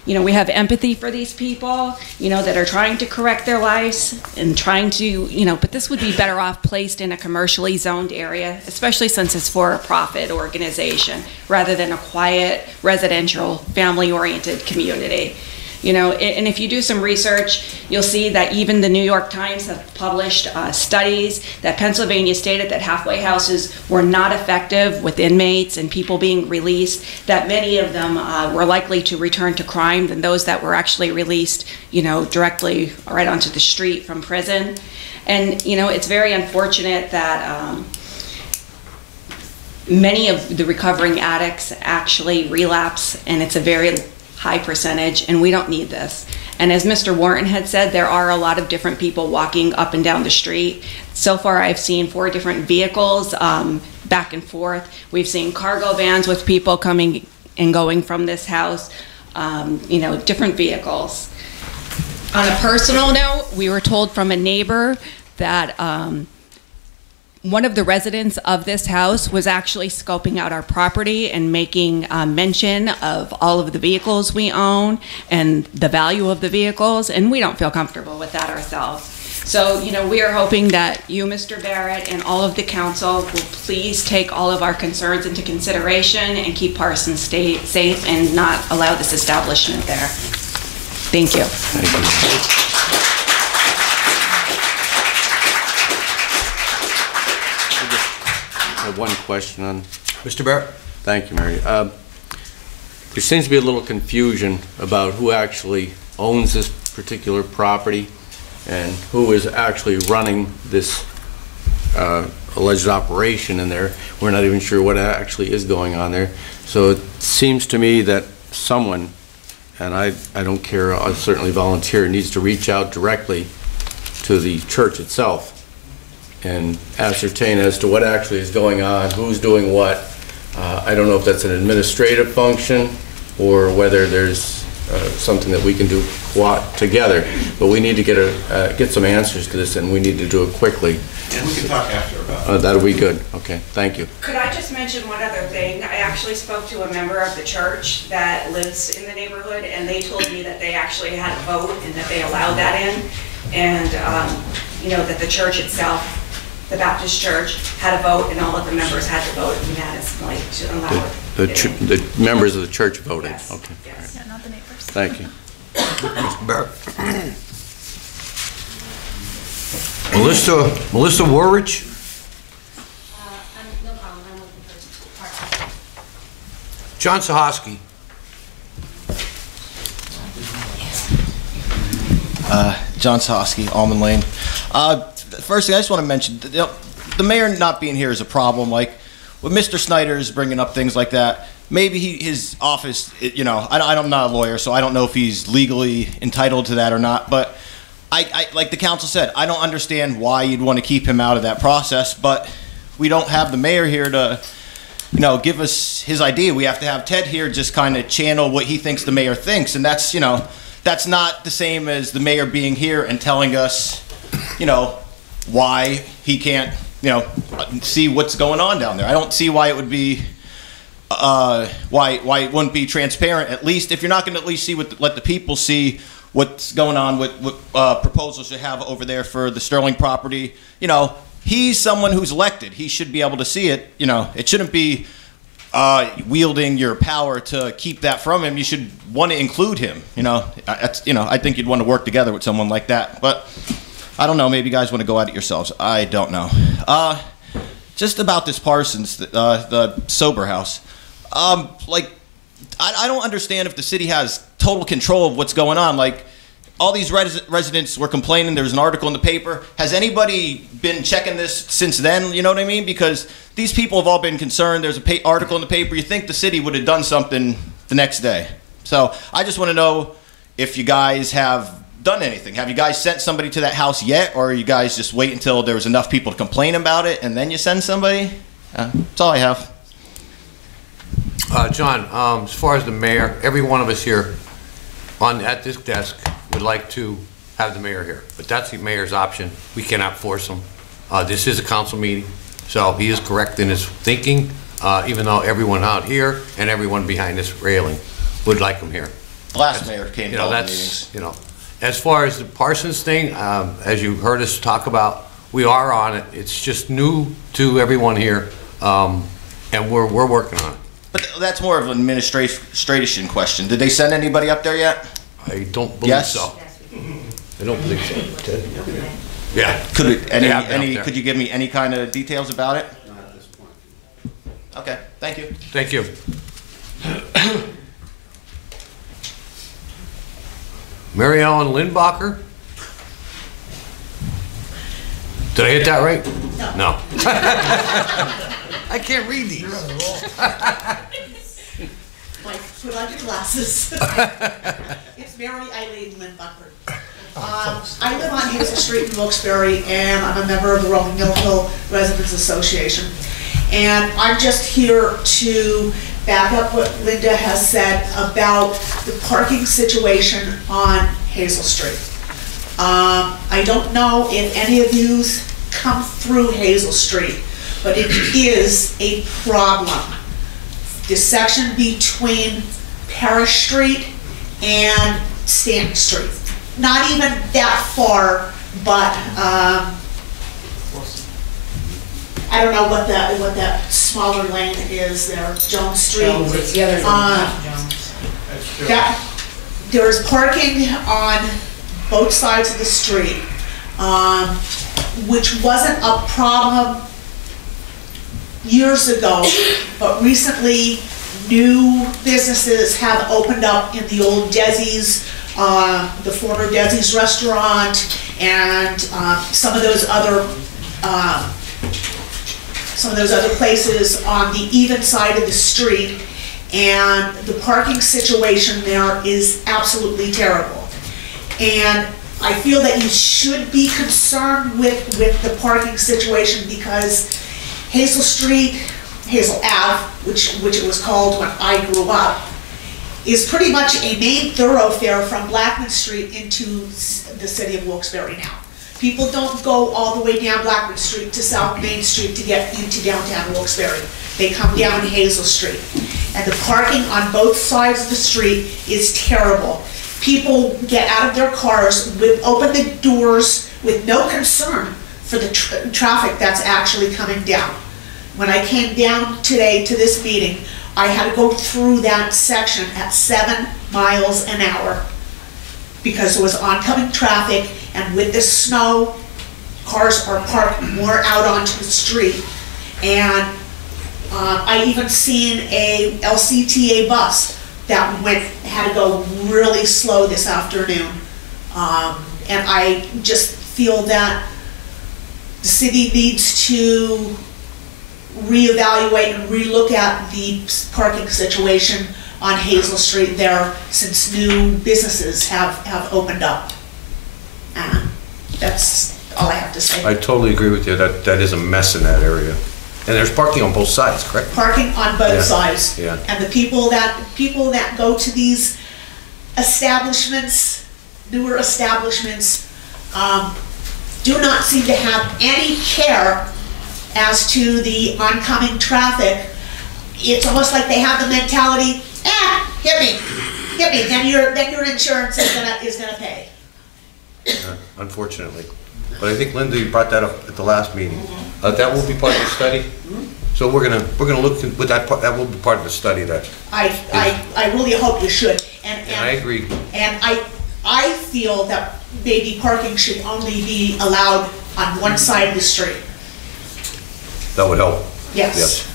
We have empathy for these people, that are trying to correct their lives and trying to, but this would be better off placed in a commercially zoned area, especially since it's for a profit organization rather than a quiet, residential, family-oriented community. And if you do some research, you'll see that even the New York Times have published studies that Pennsylvania stated that halfway houses were not effective with inmates and people being released, that many of them were likely to return to crime than those that were actually released, directly right onto the street from prison. And, it's very unfortunate that many of the recovering addicts actually relapse, and it's a very high percentage, and we don't need this. And as Mr. Wharton had said, there are a lot of different people walking up and down the street. So far, I've seen 4 different vehicles back and forth. We've seen cargo vans with people coming and going from this house. different vehicles. On a personal note, we were told from a neighbor that one of the residents of this house was actually scoping out our property and making mention of all of the vehicles we own and the value of the vehicles, and we don't feel comfortable with that ourselves. So, we are hoping that you, Mr. Barrett, and all of the council will please take all of our concerns into consideration and keep Parsons State safe and not allow this establishment there. Thank you. I have one question on... Mr. Barrett? Thank you, Mary. There seems to be a little confusion about who actually owns this particular property and who is actually running this alleged operation in there. We're not even sure what actually is going on there. So it seems to me that someone, and I don't care, I'll certainly volunteer, needs to reach out directly to the church itself and ascertain as to what actually is going on, who's doing what. I don't know if that's an administrative function or whether there's something that we can do together, but we need to get some answers to this, and we need to do it quickly. And we can talk after about it. That'll be good. Okay, thank you. Could I just mention one other thing? I actually spoke to a member of the church that lives in the neighborhood, and they told me that they actually had a vote and that they allowed that in, and that the church itself, the Baptist church, had a vote, and all of the members had to vote unanimously to allow it. The members of the church voted. Yes. Okay. Yes. Yeah, not the neighbors. Thank you. Melissa Warrich? No problem. I'm looking for part-time. John Sahoski? John Sahoski, Almond Lane. First thing I just want to mention, the mayor not being here is a problem. Like, when Mr. Snyder is bringing up things like that, maybe his office, I'm not a lawyer, so I don't know if he's legally entitled to that or not, but I like the council said, I don't understand why you'd want to keep him out of that process, but we don't have the mayor here to, give us his idea. We have to have Ted here just kind of channel what he thinks the mayor thinks, and that's, that's not the same as the mayor being here and telling us, why he can't, see what's going on down there. I don't see why it would be, why it wouldn't be transparent. At least if you're not going to at least let the people see what's going on with what proposals you have over there for the Sterling property. He's someone who's elected. He should be able to see it. It shouldn't be wielding your power to keep that from him. You should want to include him. I think you'd want to work together with someone like that. But I don't know. Maybe you guys want to go at it yourselves. I don't know. Just about this Parsons, the sober house. I don't understand if the city has total control of what's going on. Like, all these residents were complaining. There was an article in the paper. Has anybody been checking this since then? You know what I mean? Because these people have all been concerned. There's an article in the paper. You think the city would have done something the next day. So I just want to know if you guys have done anything. Have you guys sent somebody to that house yet? Or are you guys just wait until there was enough people to complain about it and then you send somebody? That's all I have. John, as far as the mayor, every one of us here at this desk would like to have the mayor here, but that's the mayor's option. We cannot force him. This is a council meeting, so he is correct in his thinking, even though everyone out here and everyone behind this railing would like him here. The last mayor came to all the meetings. As far as the Parsons thing, as you heard us talk about, we are on it. It's just new to everyone here, and we're working on it. But that's more of an administration question. Did they send anybody up there yet? I don't believe so. I don't believe so. Yeah. Could you give me any kind of details about it? Not at this point. Okay, thank you. Thank you. Mary Ellen Lindbacher? Did I hit that right? No. I can't read these. Put on your glasses. It's Mary Eileen Lindbacher. I live on Hazel Street in Wilkes-Barre, and I'm a member of the Rolling Mill Hill Residents Association. And I'm just here to back up what Linda has said about the parking situation on Hazel Street. I don't know if any of you come through Hazel Street, but it is a problem. The section between Parish Street and Stanton Street. Not even that far, but I don't know what that smaller lane is there, Jones Street. There's parking on both sides of the street, which wasn't a problem years ago, but recently new businesses have opened up in the old Desi's, the former Desi's restaurant, and some of those other places on the even side of the street, and the parking situation there is absolutely terrible. And I feel that you should be concerned with the parking situation, because Hazel Street, Hazel Ave, which it was called when I grew up, is pretty much a main thoroughfare from Blackman Street into the city of Wilkes-Barre now. People don't go all the way down Blackman Street to South Main Street to get into downtown Wilkes-Barre. They come down Hazel Street. And the parking on both sides of the street is terrible. People get out of their cars, open the doors with no concern for the traffic that's actually coming down. When I came down today to this meeting, I had to go through that section at 7 miles an hour because there was oncoming traffic, and with the snow, cars are parked more out onto the street. And I even seen a LCTA bus that had to go really slow this afternoon. And I just feel that the city needs to reevaluate and relook at the parking situation on Hazel Street there, since new businesses have opened up. And that's all I have to say. I totally agree with you. That is a mess in that area. And there's parking on both sides, correct? Parking on both sides. Yeah. And the people that go to these establishments, newer establishments, do not seem to have any care as to the oncoming traffic. It's almost like they have the mentality, hit me, then your insurance is gonna pay. Yeah, unfortunately. But I think, Linda, you brought that up at the last meeting. That will be part of the study. So we're gonna look with that part. That will be part of the study. That I really hope you should. And I agree. And I feel that maybe parking should only be allowed on one side of the street. That would help. Yes.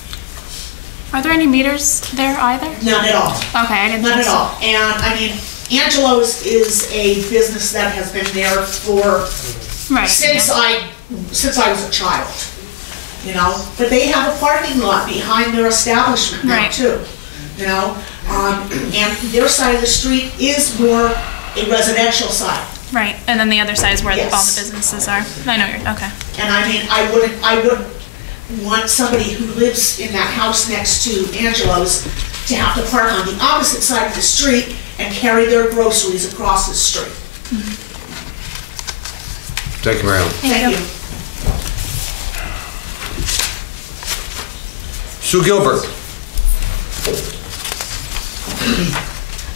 Are there any meters there either? None at all. Okay, I didn't None think at so. all. And I mean, Angelo's is a business that has been there for since I was a child, you know. But they have a parking lot behind their establishment now too, you know. And their side of the street is more a residential side. Right, and then the other side is where Yes. all the businesses are. I know you're, okay. And I mean, I wouldn't want somebody who lives in that house next to Angelo's to have to park on the opposite side of the street and carry their groceries across the street. Thank you, Marilyn. Thank you. Sue Gilbert.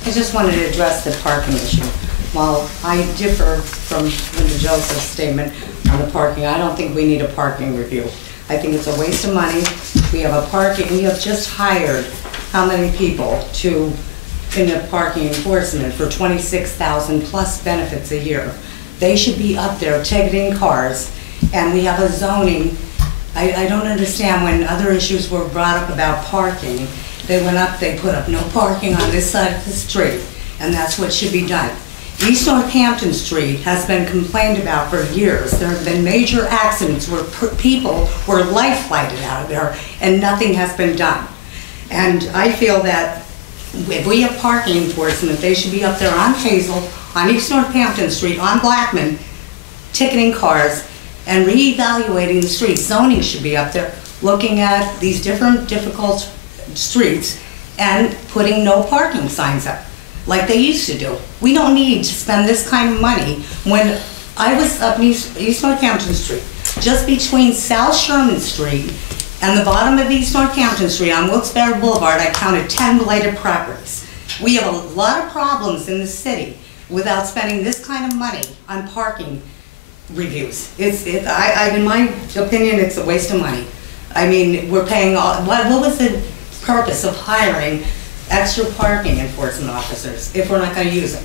I just wanted to address the parking issue. While I differ from Linda Joseph's statement on the parking, I don't think we need a parking review. I think it's a waste of money. We have we have just hired how many people in the parking enforcement for 26,000 plus benefits a year. They should be up there ticketing cars, and we have a zoning. I don't understand when other issues were brought up about parking, they put up no parking on this side of the street, and that's what should be done. East Northampton Street has been complained about for years. There have been major accidents where people were life flighted out of there and nothing has been done. And I feel that if we have parking enforcement, they should be up there on Hazel, on East Northampton Street, on Blackman, ticketing cars and reevaluating the streets. Zoning should be up there looking at these different difficult streets and putting no parking signs up, like they used to do. We don't need to spend this kind of money. When I was up East Northampton Street, just between South Sherman Street and the bottom of East Northampton Street on Wilkes-Barre Boulevard, I counted 10 blighted properties. We have a lot of problems in the city without spending this kind of money on parking reviews. In my opinion, it's a waste of money. I mean, we're paying all, what was the purpose of hiring extra parking enforcement officers if we're not going to use them?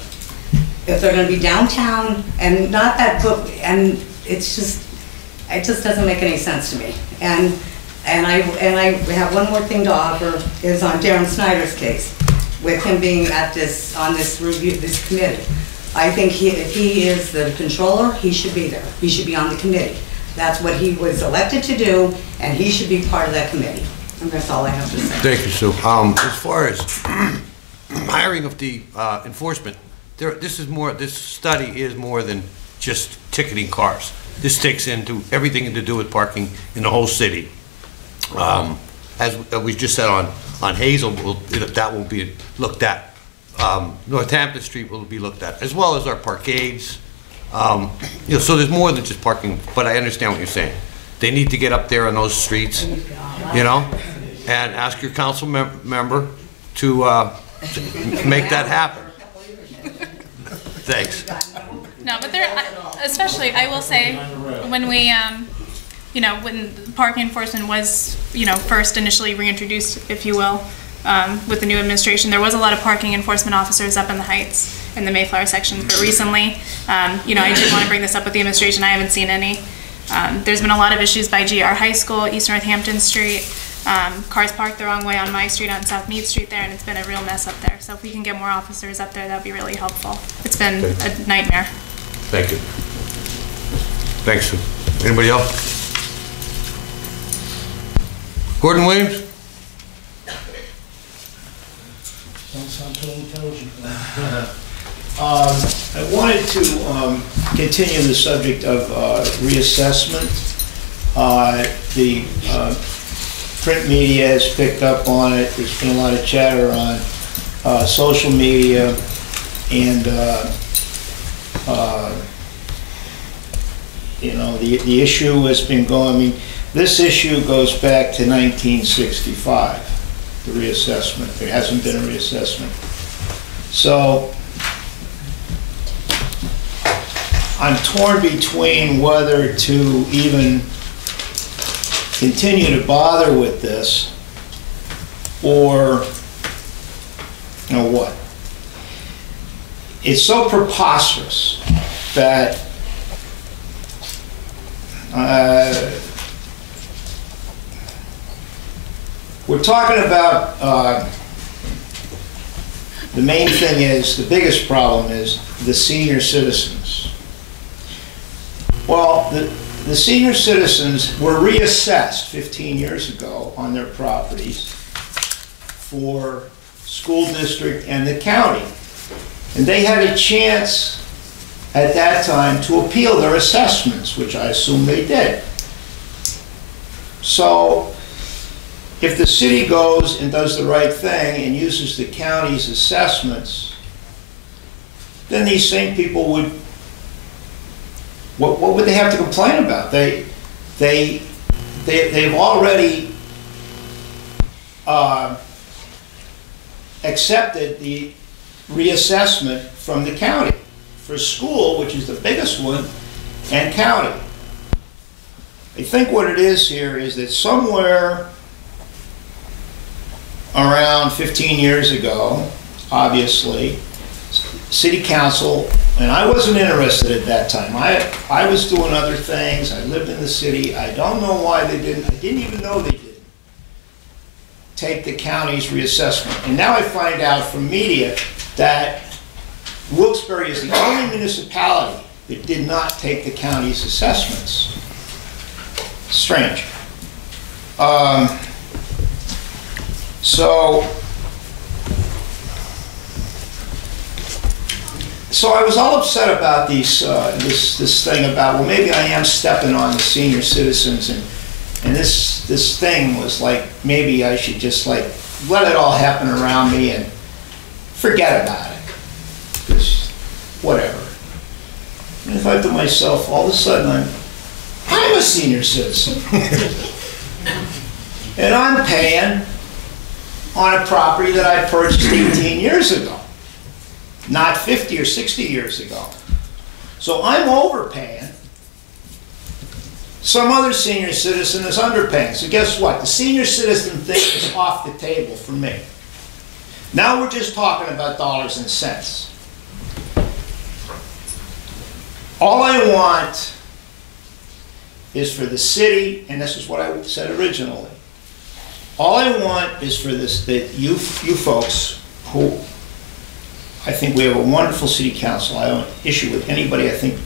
If they're going to be downtown and not that book, and it just doesn't make any sense to me. And I have one more thing to offer is on Darren Snyder's case, with him being at on this review, this committee. I think if he is the controller, he should be there. He should be on the committee. That's what he was elected to do, and he should be part of that committee. And that's all I have to say. Thank you, Sue. As far as hiring of the enforcement, this study is more than just ticketing cars. This takes into everything to do with parking in the whole city. As we just said on Hazel, that will be looked at. Northampton Street will be looked at, as well as our parkades. So there's more than just parking, but I understand what you're saying. They need to get up there on those streets, and ask your council member to make that happen. Thanks. No, but especially, I will say, when we, when parking enforcement was, first initially reintroduced, if you will, with the new administration, there was a lot of parking enforcement officers up in the Heights in the Mayflower sections, but recently, I did want to bring this up with the administration. I haven't seen any. There's been a lot of issues by GR High School, East Northampton Street, cars parked the wrong way on my street, on South Meade Street there, and it's been a real mess up there. So if we can get more officers up there, that'd be really helpful. It's been a nightmare. Thank you. Thanks, Sue. Anybody else? Gordon Williams? Don't sound too intelligent. I wanted to continue the subject of reassessment. The print media has picked up on it. There's been a lot of chatter on social media, and the issue has been going. I mean, this issue goes back to 1965. The reassessment. There hasn't been a reassessment. So I'm torn between whether to even continue to bother with this or what. It's so preposterous that we're talking about, the main thing is, the biggest problem is the senior citizens. Well, the senior citizens were reassessed 15 years ago on their properties for school district and the county. And they had a chance at that time to appeal their assessments, which I assume they did. So, if the city goes and does the right thing and uses the county's assessments, then these same people would, what would they have to complain about? They've already accepted the reassessment from the county for school, which is the biggest one, and county. I think what it is here is that somewhere around 15 years ago, obviously, city council, and I wasn't interested at that time. I was doing other things. I lived in the city. I don't know why they didn't. I didn't even know they didn't take the county's reassessment. And now I find out from media that Wilkes-Barre is the only municipality that did not take the county's assessments. Strange. So I was all upset about this thing about, well, maybe I am stepping on the senior citizens, and this thing was like, maybe I should just like let it all happen around me and forget about it. Because whatever. And I thought to myself, all of a sudden, I'm a senior citizen. And I'm paying on a property that I purchased 18 years ago, not 50 or 60 years ago. So I'm overpaying. Some other senior citizen is underpaying. So guess what? The senior citizen thing is off the table for me. Now we're just talking about dollars and cents. All I want is for the city, and this is what I said originally, all I want is for this, that you folks who, I think we have a wonderful city council. I don't issue with anybody. I think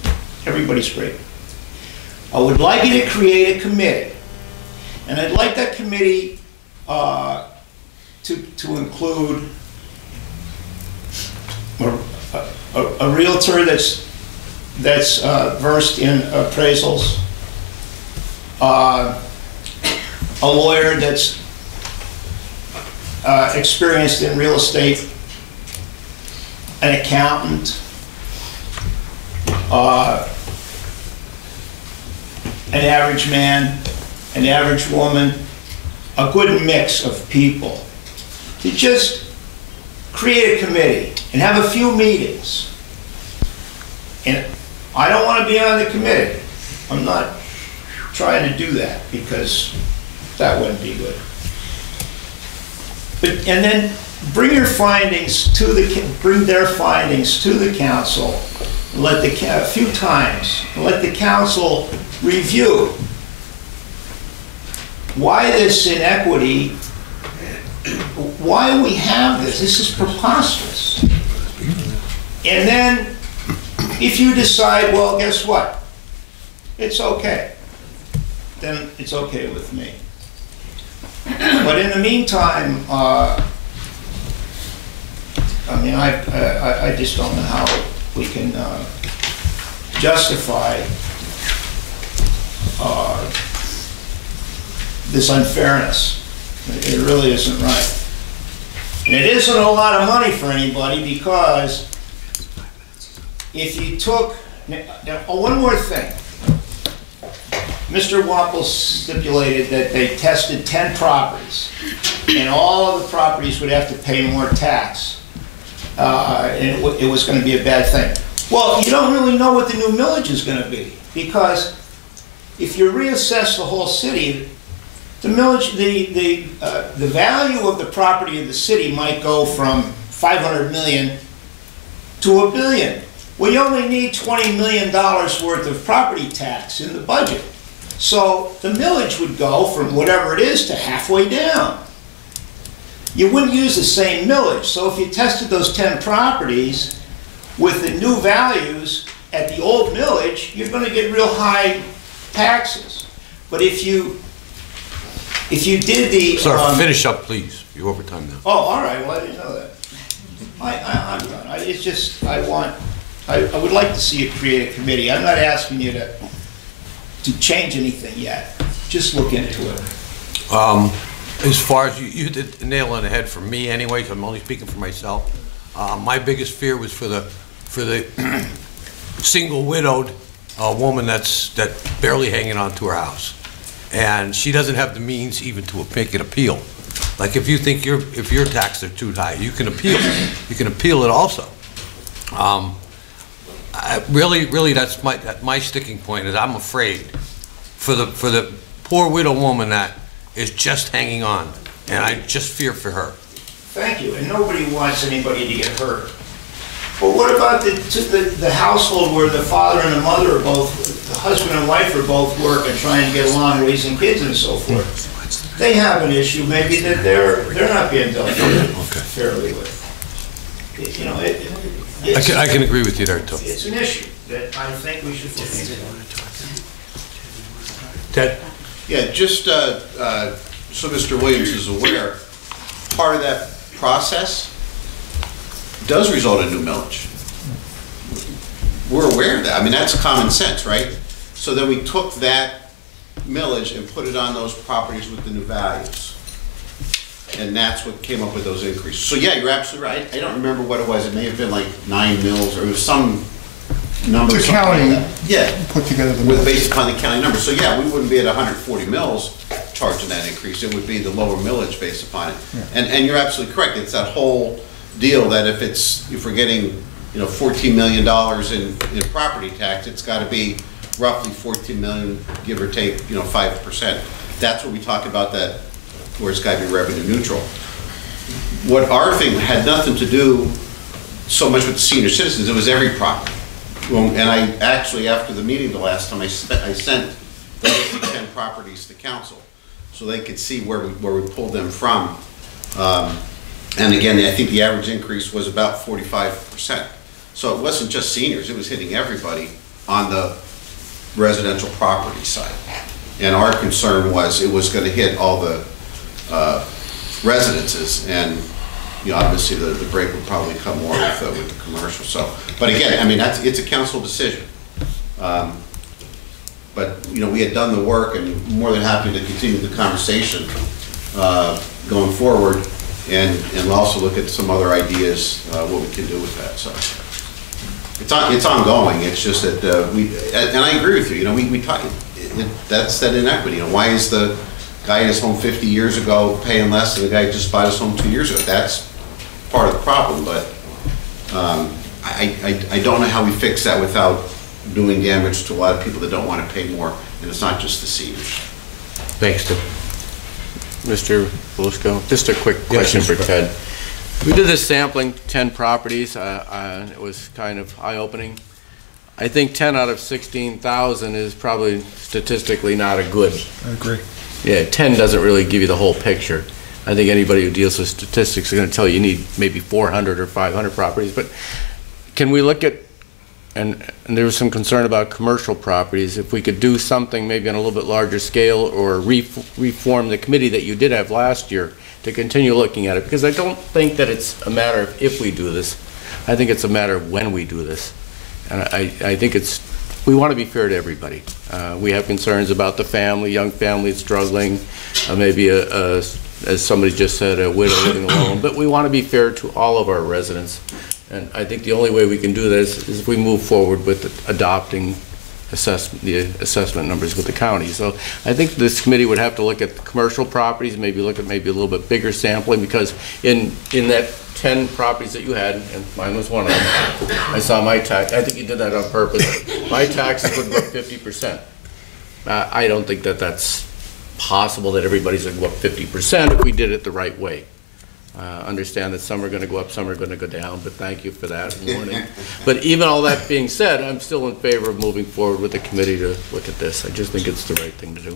everybody's great. I would like you to create a committee, and I'd like that committee to include a realtor that's versed in appraisals, a lawyer that's experienced in real estate, an accountant, an average man, an average woman, a good mix of people, to just create a committee and have a few meetings. And I don't want to be on the committee. I'm not trying to do that because that wouldn't be good. But, and then bring your findings to bring their findings to the council, and let a few times, and let the council review why this inequity, why we have this. This is preposterous. And then if you decide, well, guess what? It's okay. Then it's okay with me. But in the meantime, I mean, I just don't know how we can justify this unfairness. It really isn't right. And it isn't a lot of money for anybody, because if you took, one more thing. Mr. Wampel stipulated that they tested 10 properties, and all of the properties would have to pay more tax, and it was going to be a bad thing. Well, you don't really know what the new millage is going to be, because if you reassess the whole city, the millage, the value of the property of the city might go from 500 million to $1 billion. Well, you only need $20 million worth of property tax in the budget. So the millage would go from whatever it is to halfway down. You wouldn't use the same millage. So if you tested those 10 properties with the new values at the old millage, you're going to get real high taxes. But if you did the... Sir, finish up, please. You're over time now. Oh, all right. Well, I didn't know that. I'm done. It's just, I would like to see you create a committee. I'm not asking you to change anything yet. Just look into it. As far as you hit the nail on the head for me anyway, 'cause I'm only speaking for myself. My biggest fear was for the single widowed woman that's barely hanging on to her house, and she doesn't have the means even to make an appeal. Like if you think if your taxes are too high, you can appeal. You can appeal it also. Really, that's my sticking point. Is I'm afraid for the poor widow woman that is just hanging on, and I just fear for her. Thank you. And nobody wants anybody to get hurt. But what about the household where the father and the mother are both, the husband and wife are both working, trying to get along, raising kids and so forth? They have an issue maybe that they're not being dealt fairly with. You know, I can agree with you there too. It's an issue that I think we should look into. Ted? Yeah, just so Mr. Williams is aware, part of that process does result in new millage. We're aware of that. I mean, that's common sense, right? So then we took that millage and put it on those properties with the new values. And that's what came up with those increases. So yeah, you're absolutely right. I don't remember what it was. It may have been like 9 mils, or it was some number. The something county like that. Yeah. put together the With numbers. based upon the county number. So yeah, we wouldn't be at 140 mils charging that increase. It would be the lower millage based upon it. Yeah. And you're absolutely correct. It's that whole deal that if we're getting, $14 million in property tax, it's got to be roughly 14 million, give or take, 5%. That's what we talk about, that where it's got to be revenue neutral. What our thing had nothing to do so much with the senior citizens, it was every property. And I actually, after the meeting the last time, I sent the list of 10 properties to council so they could see where we pulled them from. And again, I think the average increase was about 45%. So it wasn't just seniors, it was hitting everybody on the residential property side. And our concern was it was going to hit all the residences, and obviously the break would probably come more with the commercial. So, but again, I mean, it's a council decision. But we had done the work, and more than happy to continue the conversation going forward, and also look at some other ideas what we can do with that. So it's ongoing. It's just that and I agree with you. We talk. That's that inequity. Why is the guy in his home 50 years ago paying less than the guy who just bought his home 2 years ago? That's part of the problem. But I don't know how we fix that without doing damage to a lot of people that don't want to pay more, and it's not just the seniors. Thanks, Tim. Mr. Belusco, just a quick question for Ted. We did this sampling, 10 properties. It was kind of eye-opening. I think 10 out of 16,000 is probably statistically not a good. I agree. Yeah, 10 doesn't really give you the whole picture. I think anybody who deals with statistics is going to tell you need maybe 400 or 500 properties. But can we look at, and there was some concern about commercial properties, if we could do something maybe on a little bit larger scale, or reform the committee that you did have last year to continue looking at it? Because I don't think that it's a matter of if we do this. I think it's a matter of when we do this. And I think we want to be fair to everybody. We have concerns about the family, young families struggling, maybe as somebody just said, a widow living alone, but we want to be fair to all of our residents. And I think the only way we can do this is if we move forward with adopting the assessment numbers with the county. So I think this committee would have to look at the commercial properties, maybe look at maybe a little bit bigger sampling, because in that 10 properties that you had, and mine was one of them, I saw my tax, I think you did that on purpose, my taxes would go up 50%. I don't think that that's possible that everybody's going to go up 50% if we did it the right way. Understand that some are going to go up, some are going to go down, but thank you for that warning. But even all that being said, I'm still in favor of moving forward with the committee to look at this. I just think it's the right thing to do.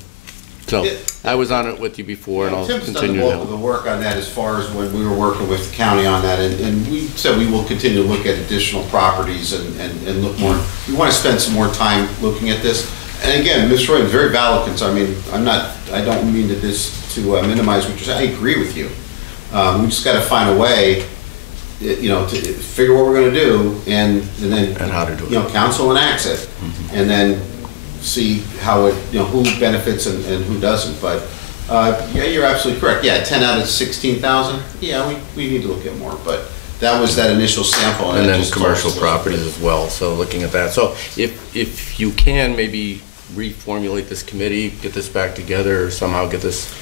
So I was on it with you before, and I'll Tim's continue done the now. bulk of the work on that as far as when we were working with the county on that, and we said we will continue to look at additional properties and look more. We want to spend some more time looking at this. And again, Ms. Roy, very valid concern. I mean, I don't mean to minimize what you're saying. I agree with you. We just got to find a way, to figure what we're going to do, and then how to do it. Council enacts it, and then see how it, who benefits and who doesn't. But yeah, you're absolutely correct. Yeah, 10 out of 16,000. Yeah, we need to look at more. But that was that initial sample, and then commercial properties as well. So looking at that. So if you can maybe reformulate this committee, get this back together, or somehow get this.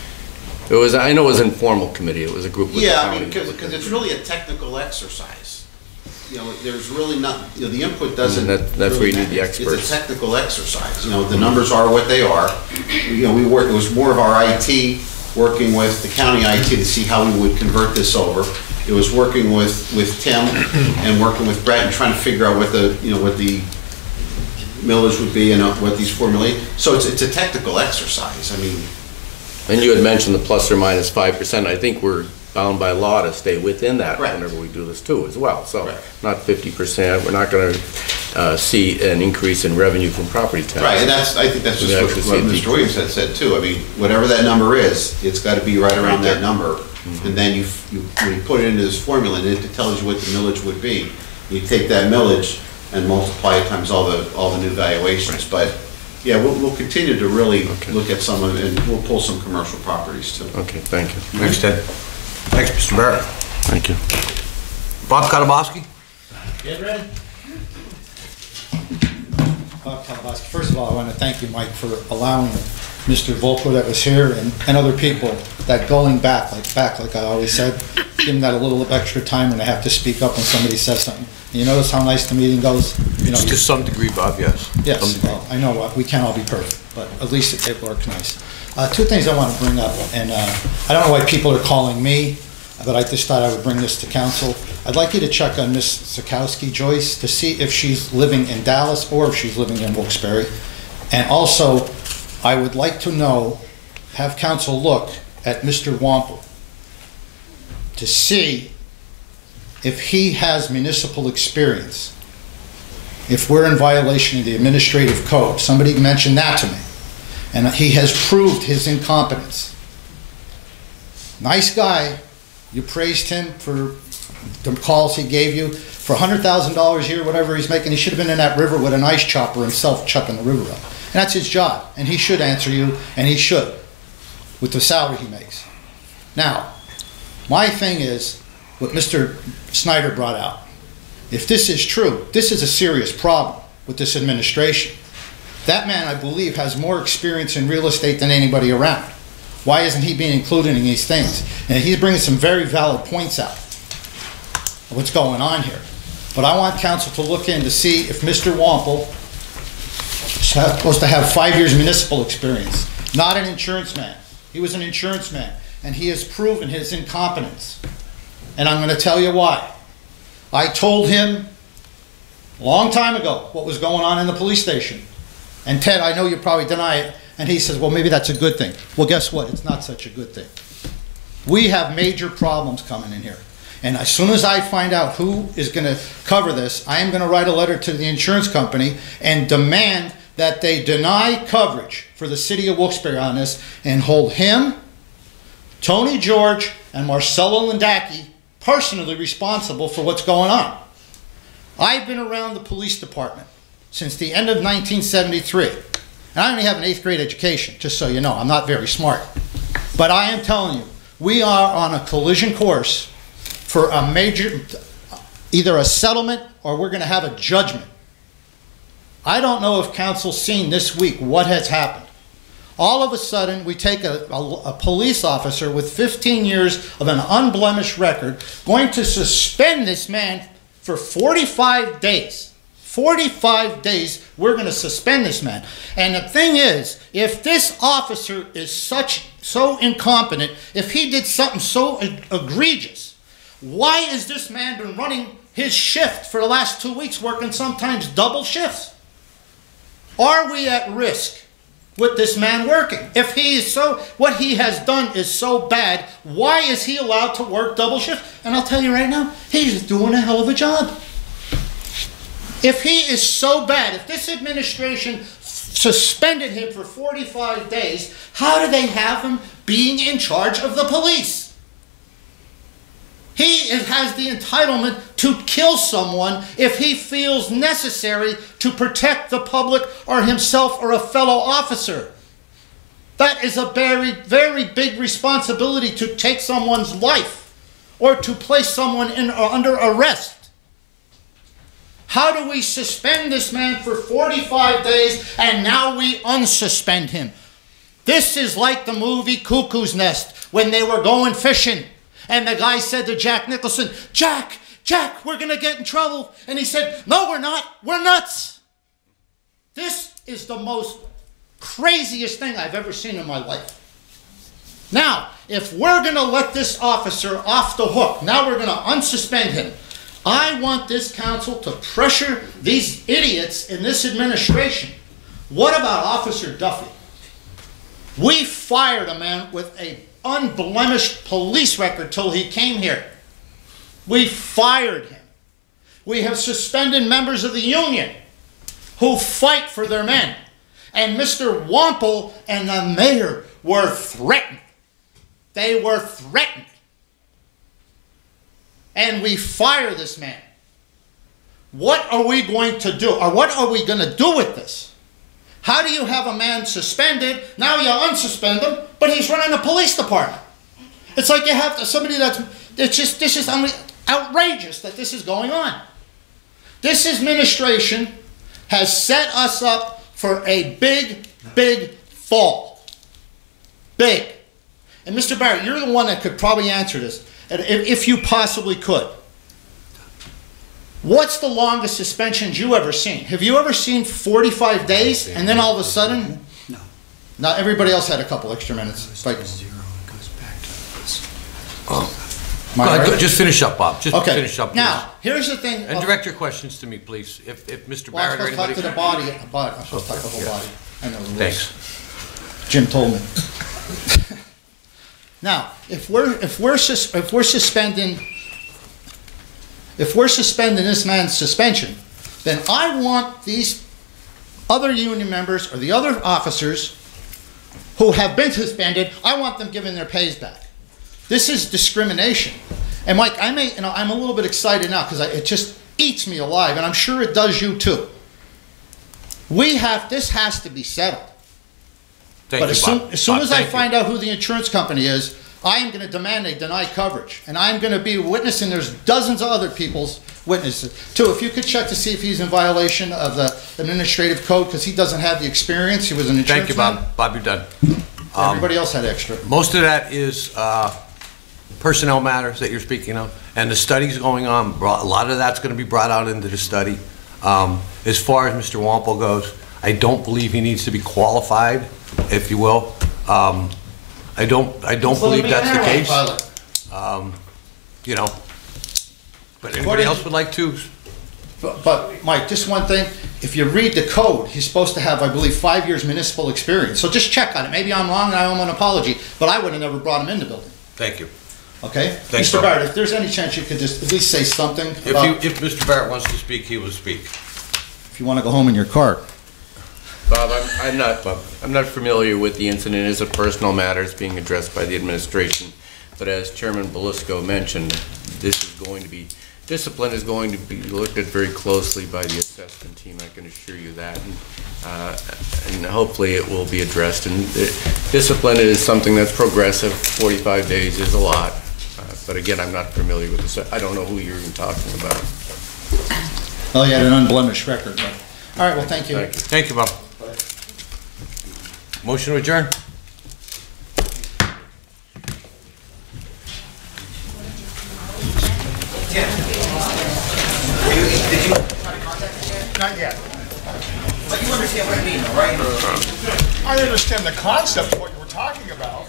I know it was an informal committee. It was a group. Yeah, I mean, because it's really a technical exercise. There's really not. The input doesn't. That's really where you need the experts. It's a technical exercise. The numbers are what they are. We worked. It was more of our IT working with the county IT to see how we would convert this over. It was working with Tim and working with Brett and trying to figure out what the millage would be and what these formulae. So it's a technical exercise. I mean. And you had mentioned the plus or minus 5%. I think we're bound by law to stay within that whenever we do this too as well. So not 50%. We're not going to see an increase in revenue from property tax. Right, and I think that's just what Mr. Williams had said too. I mean, whatever that number is, it's got to be right around that number. And then when you put it into this formula, and it tells you what the millage would be. You take that millage and multiply it times all the new valuations. But yeah, we'll continue to really look at some of it, and we'll pull some commercial properties too. Okay, thank you. Next, Ted. Thanks, Mr. Barrett. Thank you. Bob Katowski? Get ready. First of all, I want to thank you, Mike, for allowing Mr. Volker that was here and other people that going back, like I always said, give them that a little extra time when they have to speak up when somebody says something. And you notice how nice the meeting goes? You know, To some degree, Bob, yes. Yes, well, I know we can't all be perfect, but at least it works nice. Two things I want to bring up, and I don't know why people are calling me, but I just thought I would bring this to council. I'd like you to check on Miss Sikowski Joyce to see if she's living in Dallas or if she's living in Wilkes-Barre. And also, I would like to know, have council look at Mr. Wampel to see if he has municipal experience, if we're in violation of the administrative code. Somebody mentioned that to me. And he has proved his incompetence. Nice guy. You praised him for the calls he gave you. For $100,000 a year, whatever he's making, he should have been in that river with an ice chopper himself chucking the river up. And that's his job. And he should answer you, and he should, with the salary he makes. Now, my thing is, what Mr. Snyder brought out. If this is true, this is a serious problem with this administration. That man, I believe, has more experience in real estate than anybody around. Why isn't he being included in these things? And he's bringing some very valid points out of what's going on here. But I want council to look in to see if Mr. Wampel is supposed to have 5 years municipal experience, not an insurance man. He was an insurance man, and he has proven his incompetence. And I'm going to tell you why. I told him a long time ago what was going on in the police station. And Ted, I know you probably deny it. And he says, well, maybe that's a good thing. Well, guess what? It's not such a good thing. We have major problems coming in here. And as soon as I find out who is going to cover this, I am going to write a letter to the insurance company and demand that they deny coverage for the city of Wilkes-Barre on this and hold him, Tony George, and Marcelo Landacki personally responsible for what's going on. I've been around the police department since the end of 1973. And I only have an 8th grade education, just so you know. I'm not very smart. But I am telling you, we are on a collision course for a major, either a settlement or we're going to have a judgment. I don't know if council's seen this week what has happened. All of a sudden, we take a police officer with 15 years of an unblemished record, going to suspend this man for 45 days. 45 days, we're going to suspend this man. And the thing is, if this officer is so incompetent, if he did something so egregious, why has this man been running his shift for the last 2 weeks, working sometimes double shifts? Are we at risk with this man working? If he is what he has done is so bad, why is he allowed to work double shift? And I'll tell you right now, he's doing a hell of a job. If he is so bad, if this administration suspended him for 45 days, how do they have him being in charge of the police? He has the entitlement to kill someone if he feels necessary to protect the public or himself or a fellow officer. That is a very, very big responsibility, to take someone's life or to place someone under arrest. How do we suspend this man for 45 days and now we unsuspend him? This is like the movie Cuckoo's Nest when they were going fishing. And the guy said to Jack Nicholson, Jack, we're going to get in trouble. And he said, no, we're not. We're nuts. This is the most craziest thing I've ever seen in my life. Now, if we're going to let this officer off the hook, now we're going to unsuspend him. I want this council to pressure these idiots in this administration. What about Officer Duffy? We fired a man with an unblemished police record till he came here. We fired him. We have suspended members of the union who fight for their men. And Mr. Wampel and the mayor were threatened. They were threatened. And we fire this man. What are we going to do? Or what are we going to do with this? How do you have a man suspended, now you unsuspend him, but he's running a police department? It's like you have to, somebody it's just, this is outrageous that this is going on. This administration has set us up for a big, big fall. Big. And Mr. Barrett, you're the one that could probably answer this, if you possibly could. What's the longest suspensions you ever seen? Have you ever seen 45 days and then all of a sudden? No. Now everybody else had a couple extra minutes. Just finish up, Bob. Just finish up. Please. Now, here's the thing. And direct your questions to me, please. If Mr. Well, Barrett or anybody. I'm supposed to talk to the body. I'm supposed to talk the whole body. I know the rules. Thanks. Jim told me. Now, if we're suspending this man's suspension, then I want these other union members or the other officers who have been suspended, I want them given their pays back. This is discrimination. And Mike, I'm a little bit excited now because it just eats me alive, and I'm sure it does you too. This has to be settled. Thank you, Bob. As soon as I find out who the insurance company is, I am going to demand they deny coverage. And I'm going to be witnessing, there's dozens of other people's witnesses too. If you could check to see if he's in violation of the administrative code because he doesn't have the experience. He was an insurance man. Thank you, Bob. Bob, you're done. Everybody else had extra. Most of that is personnel matters that you're speaking of. And the study's going on. A lot of that's going to be brought out into the study. As far as Mr. Wampel goes, I don't believe he needs to be qualified, if you will. I don't believe that's the case. You know, but anybody else would like to? But Mike, just one thing. If you read the code, he's supposed to have, I believe, 5 years municipal experience. So just check on it. Maybe I'm wrong and I owe him an apology, but I would have never brought him in the building. Thank you. Okay? Thanks, Mr. Barrett, if there's any chance you could just at least say something about... If Mr. Barrett wants to speak, he will speak. If you want to go home in your car. Bob, I'm not familiar with the incident as a personal matter. It's being addressed by the administration. But as Chairman Belisco mentioned, discipline is going to be looked at very closely by the assessment team. I can assure you that, and hopefully it will be addressed. And discipline is something that's progressive. 45 days is a lot, but again, I'm not familiar with this. I don't know who you're even talking about. Oh, he had an unblemished record. But... All right. Well, thank you. Thank you, Bob. Motion to adjourn. Not yet. But you understand what I mean, right? I understand the concept of what you were talking about.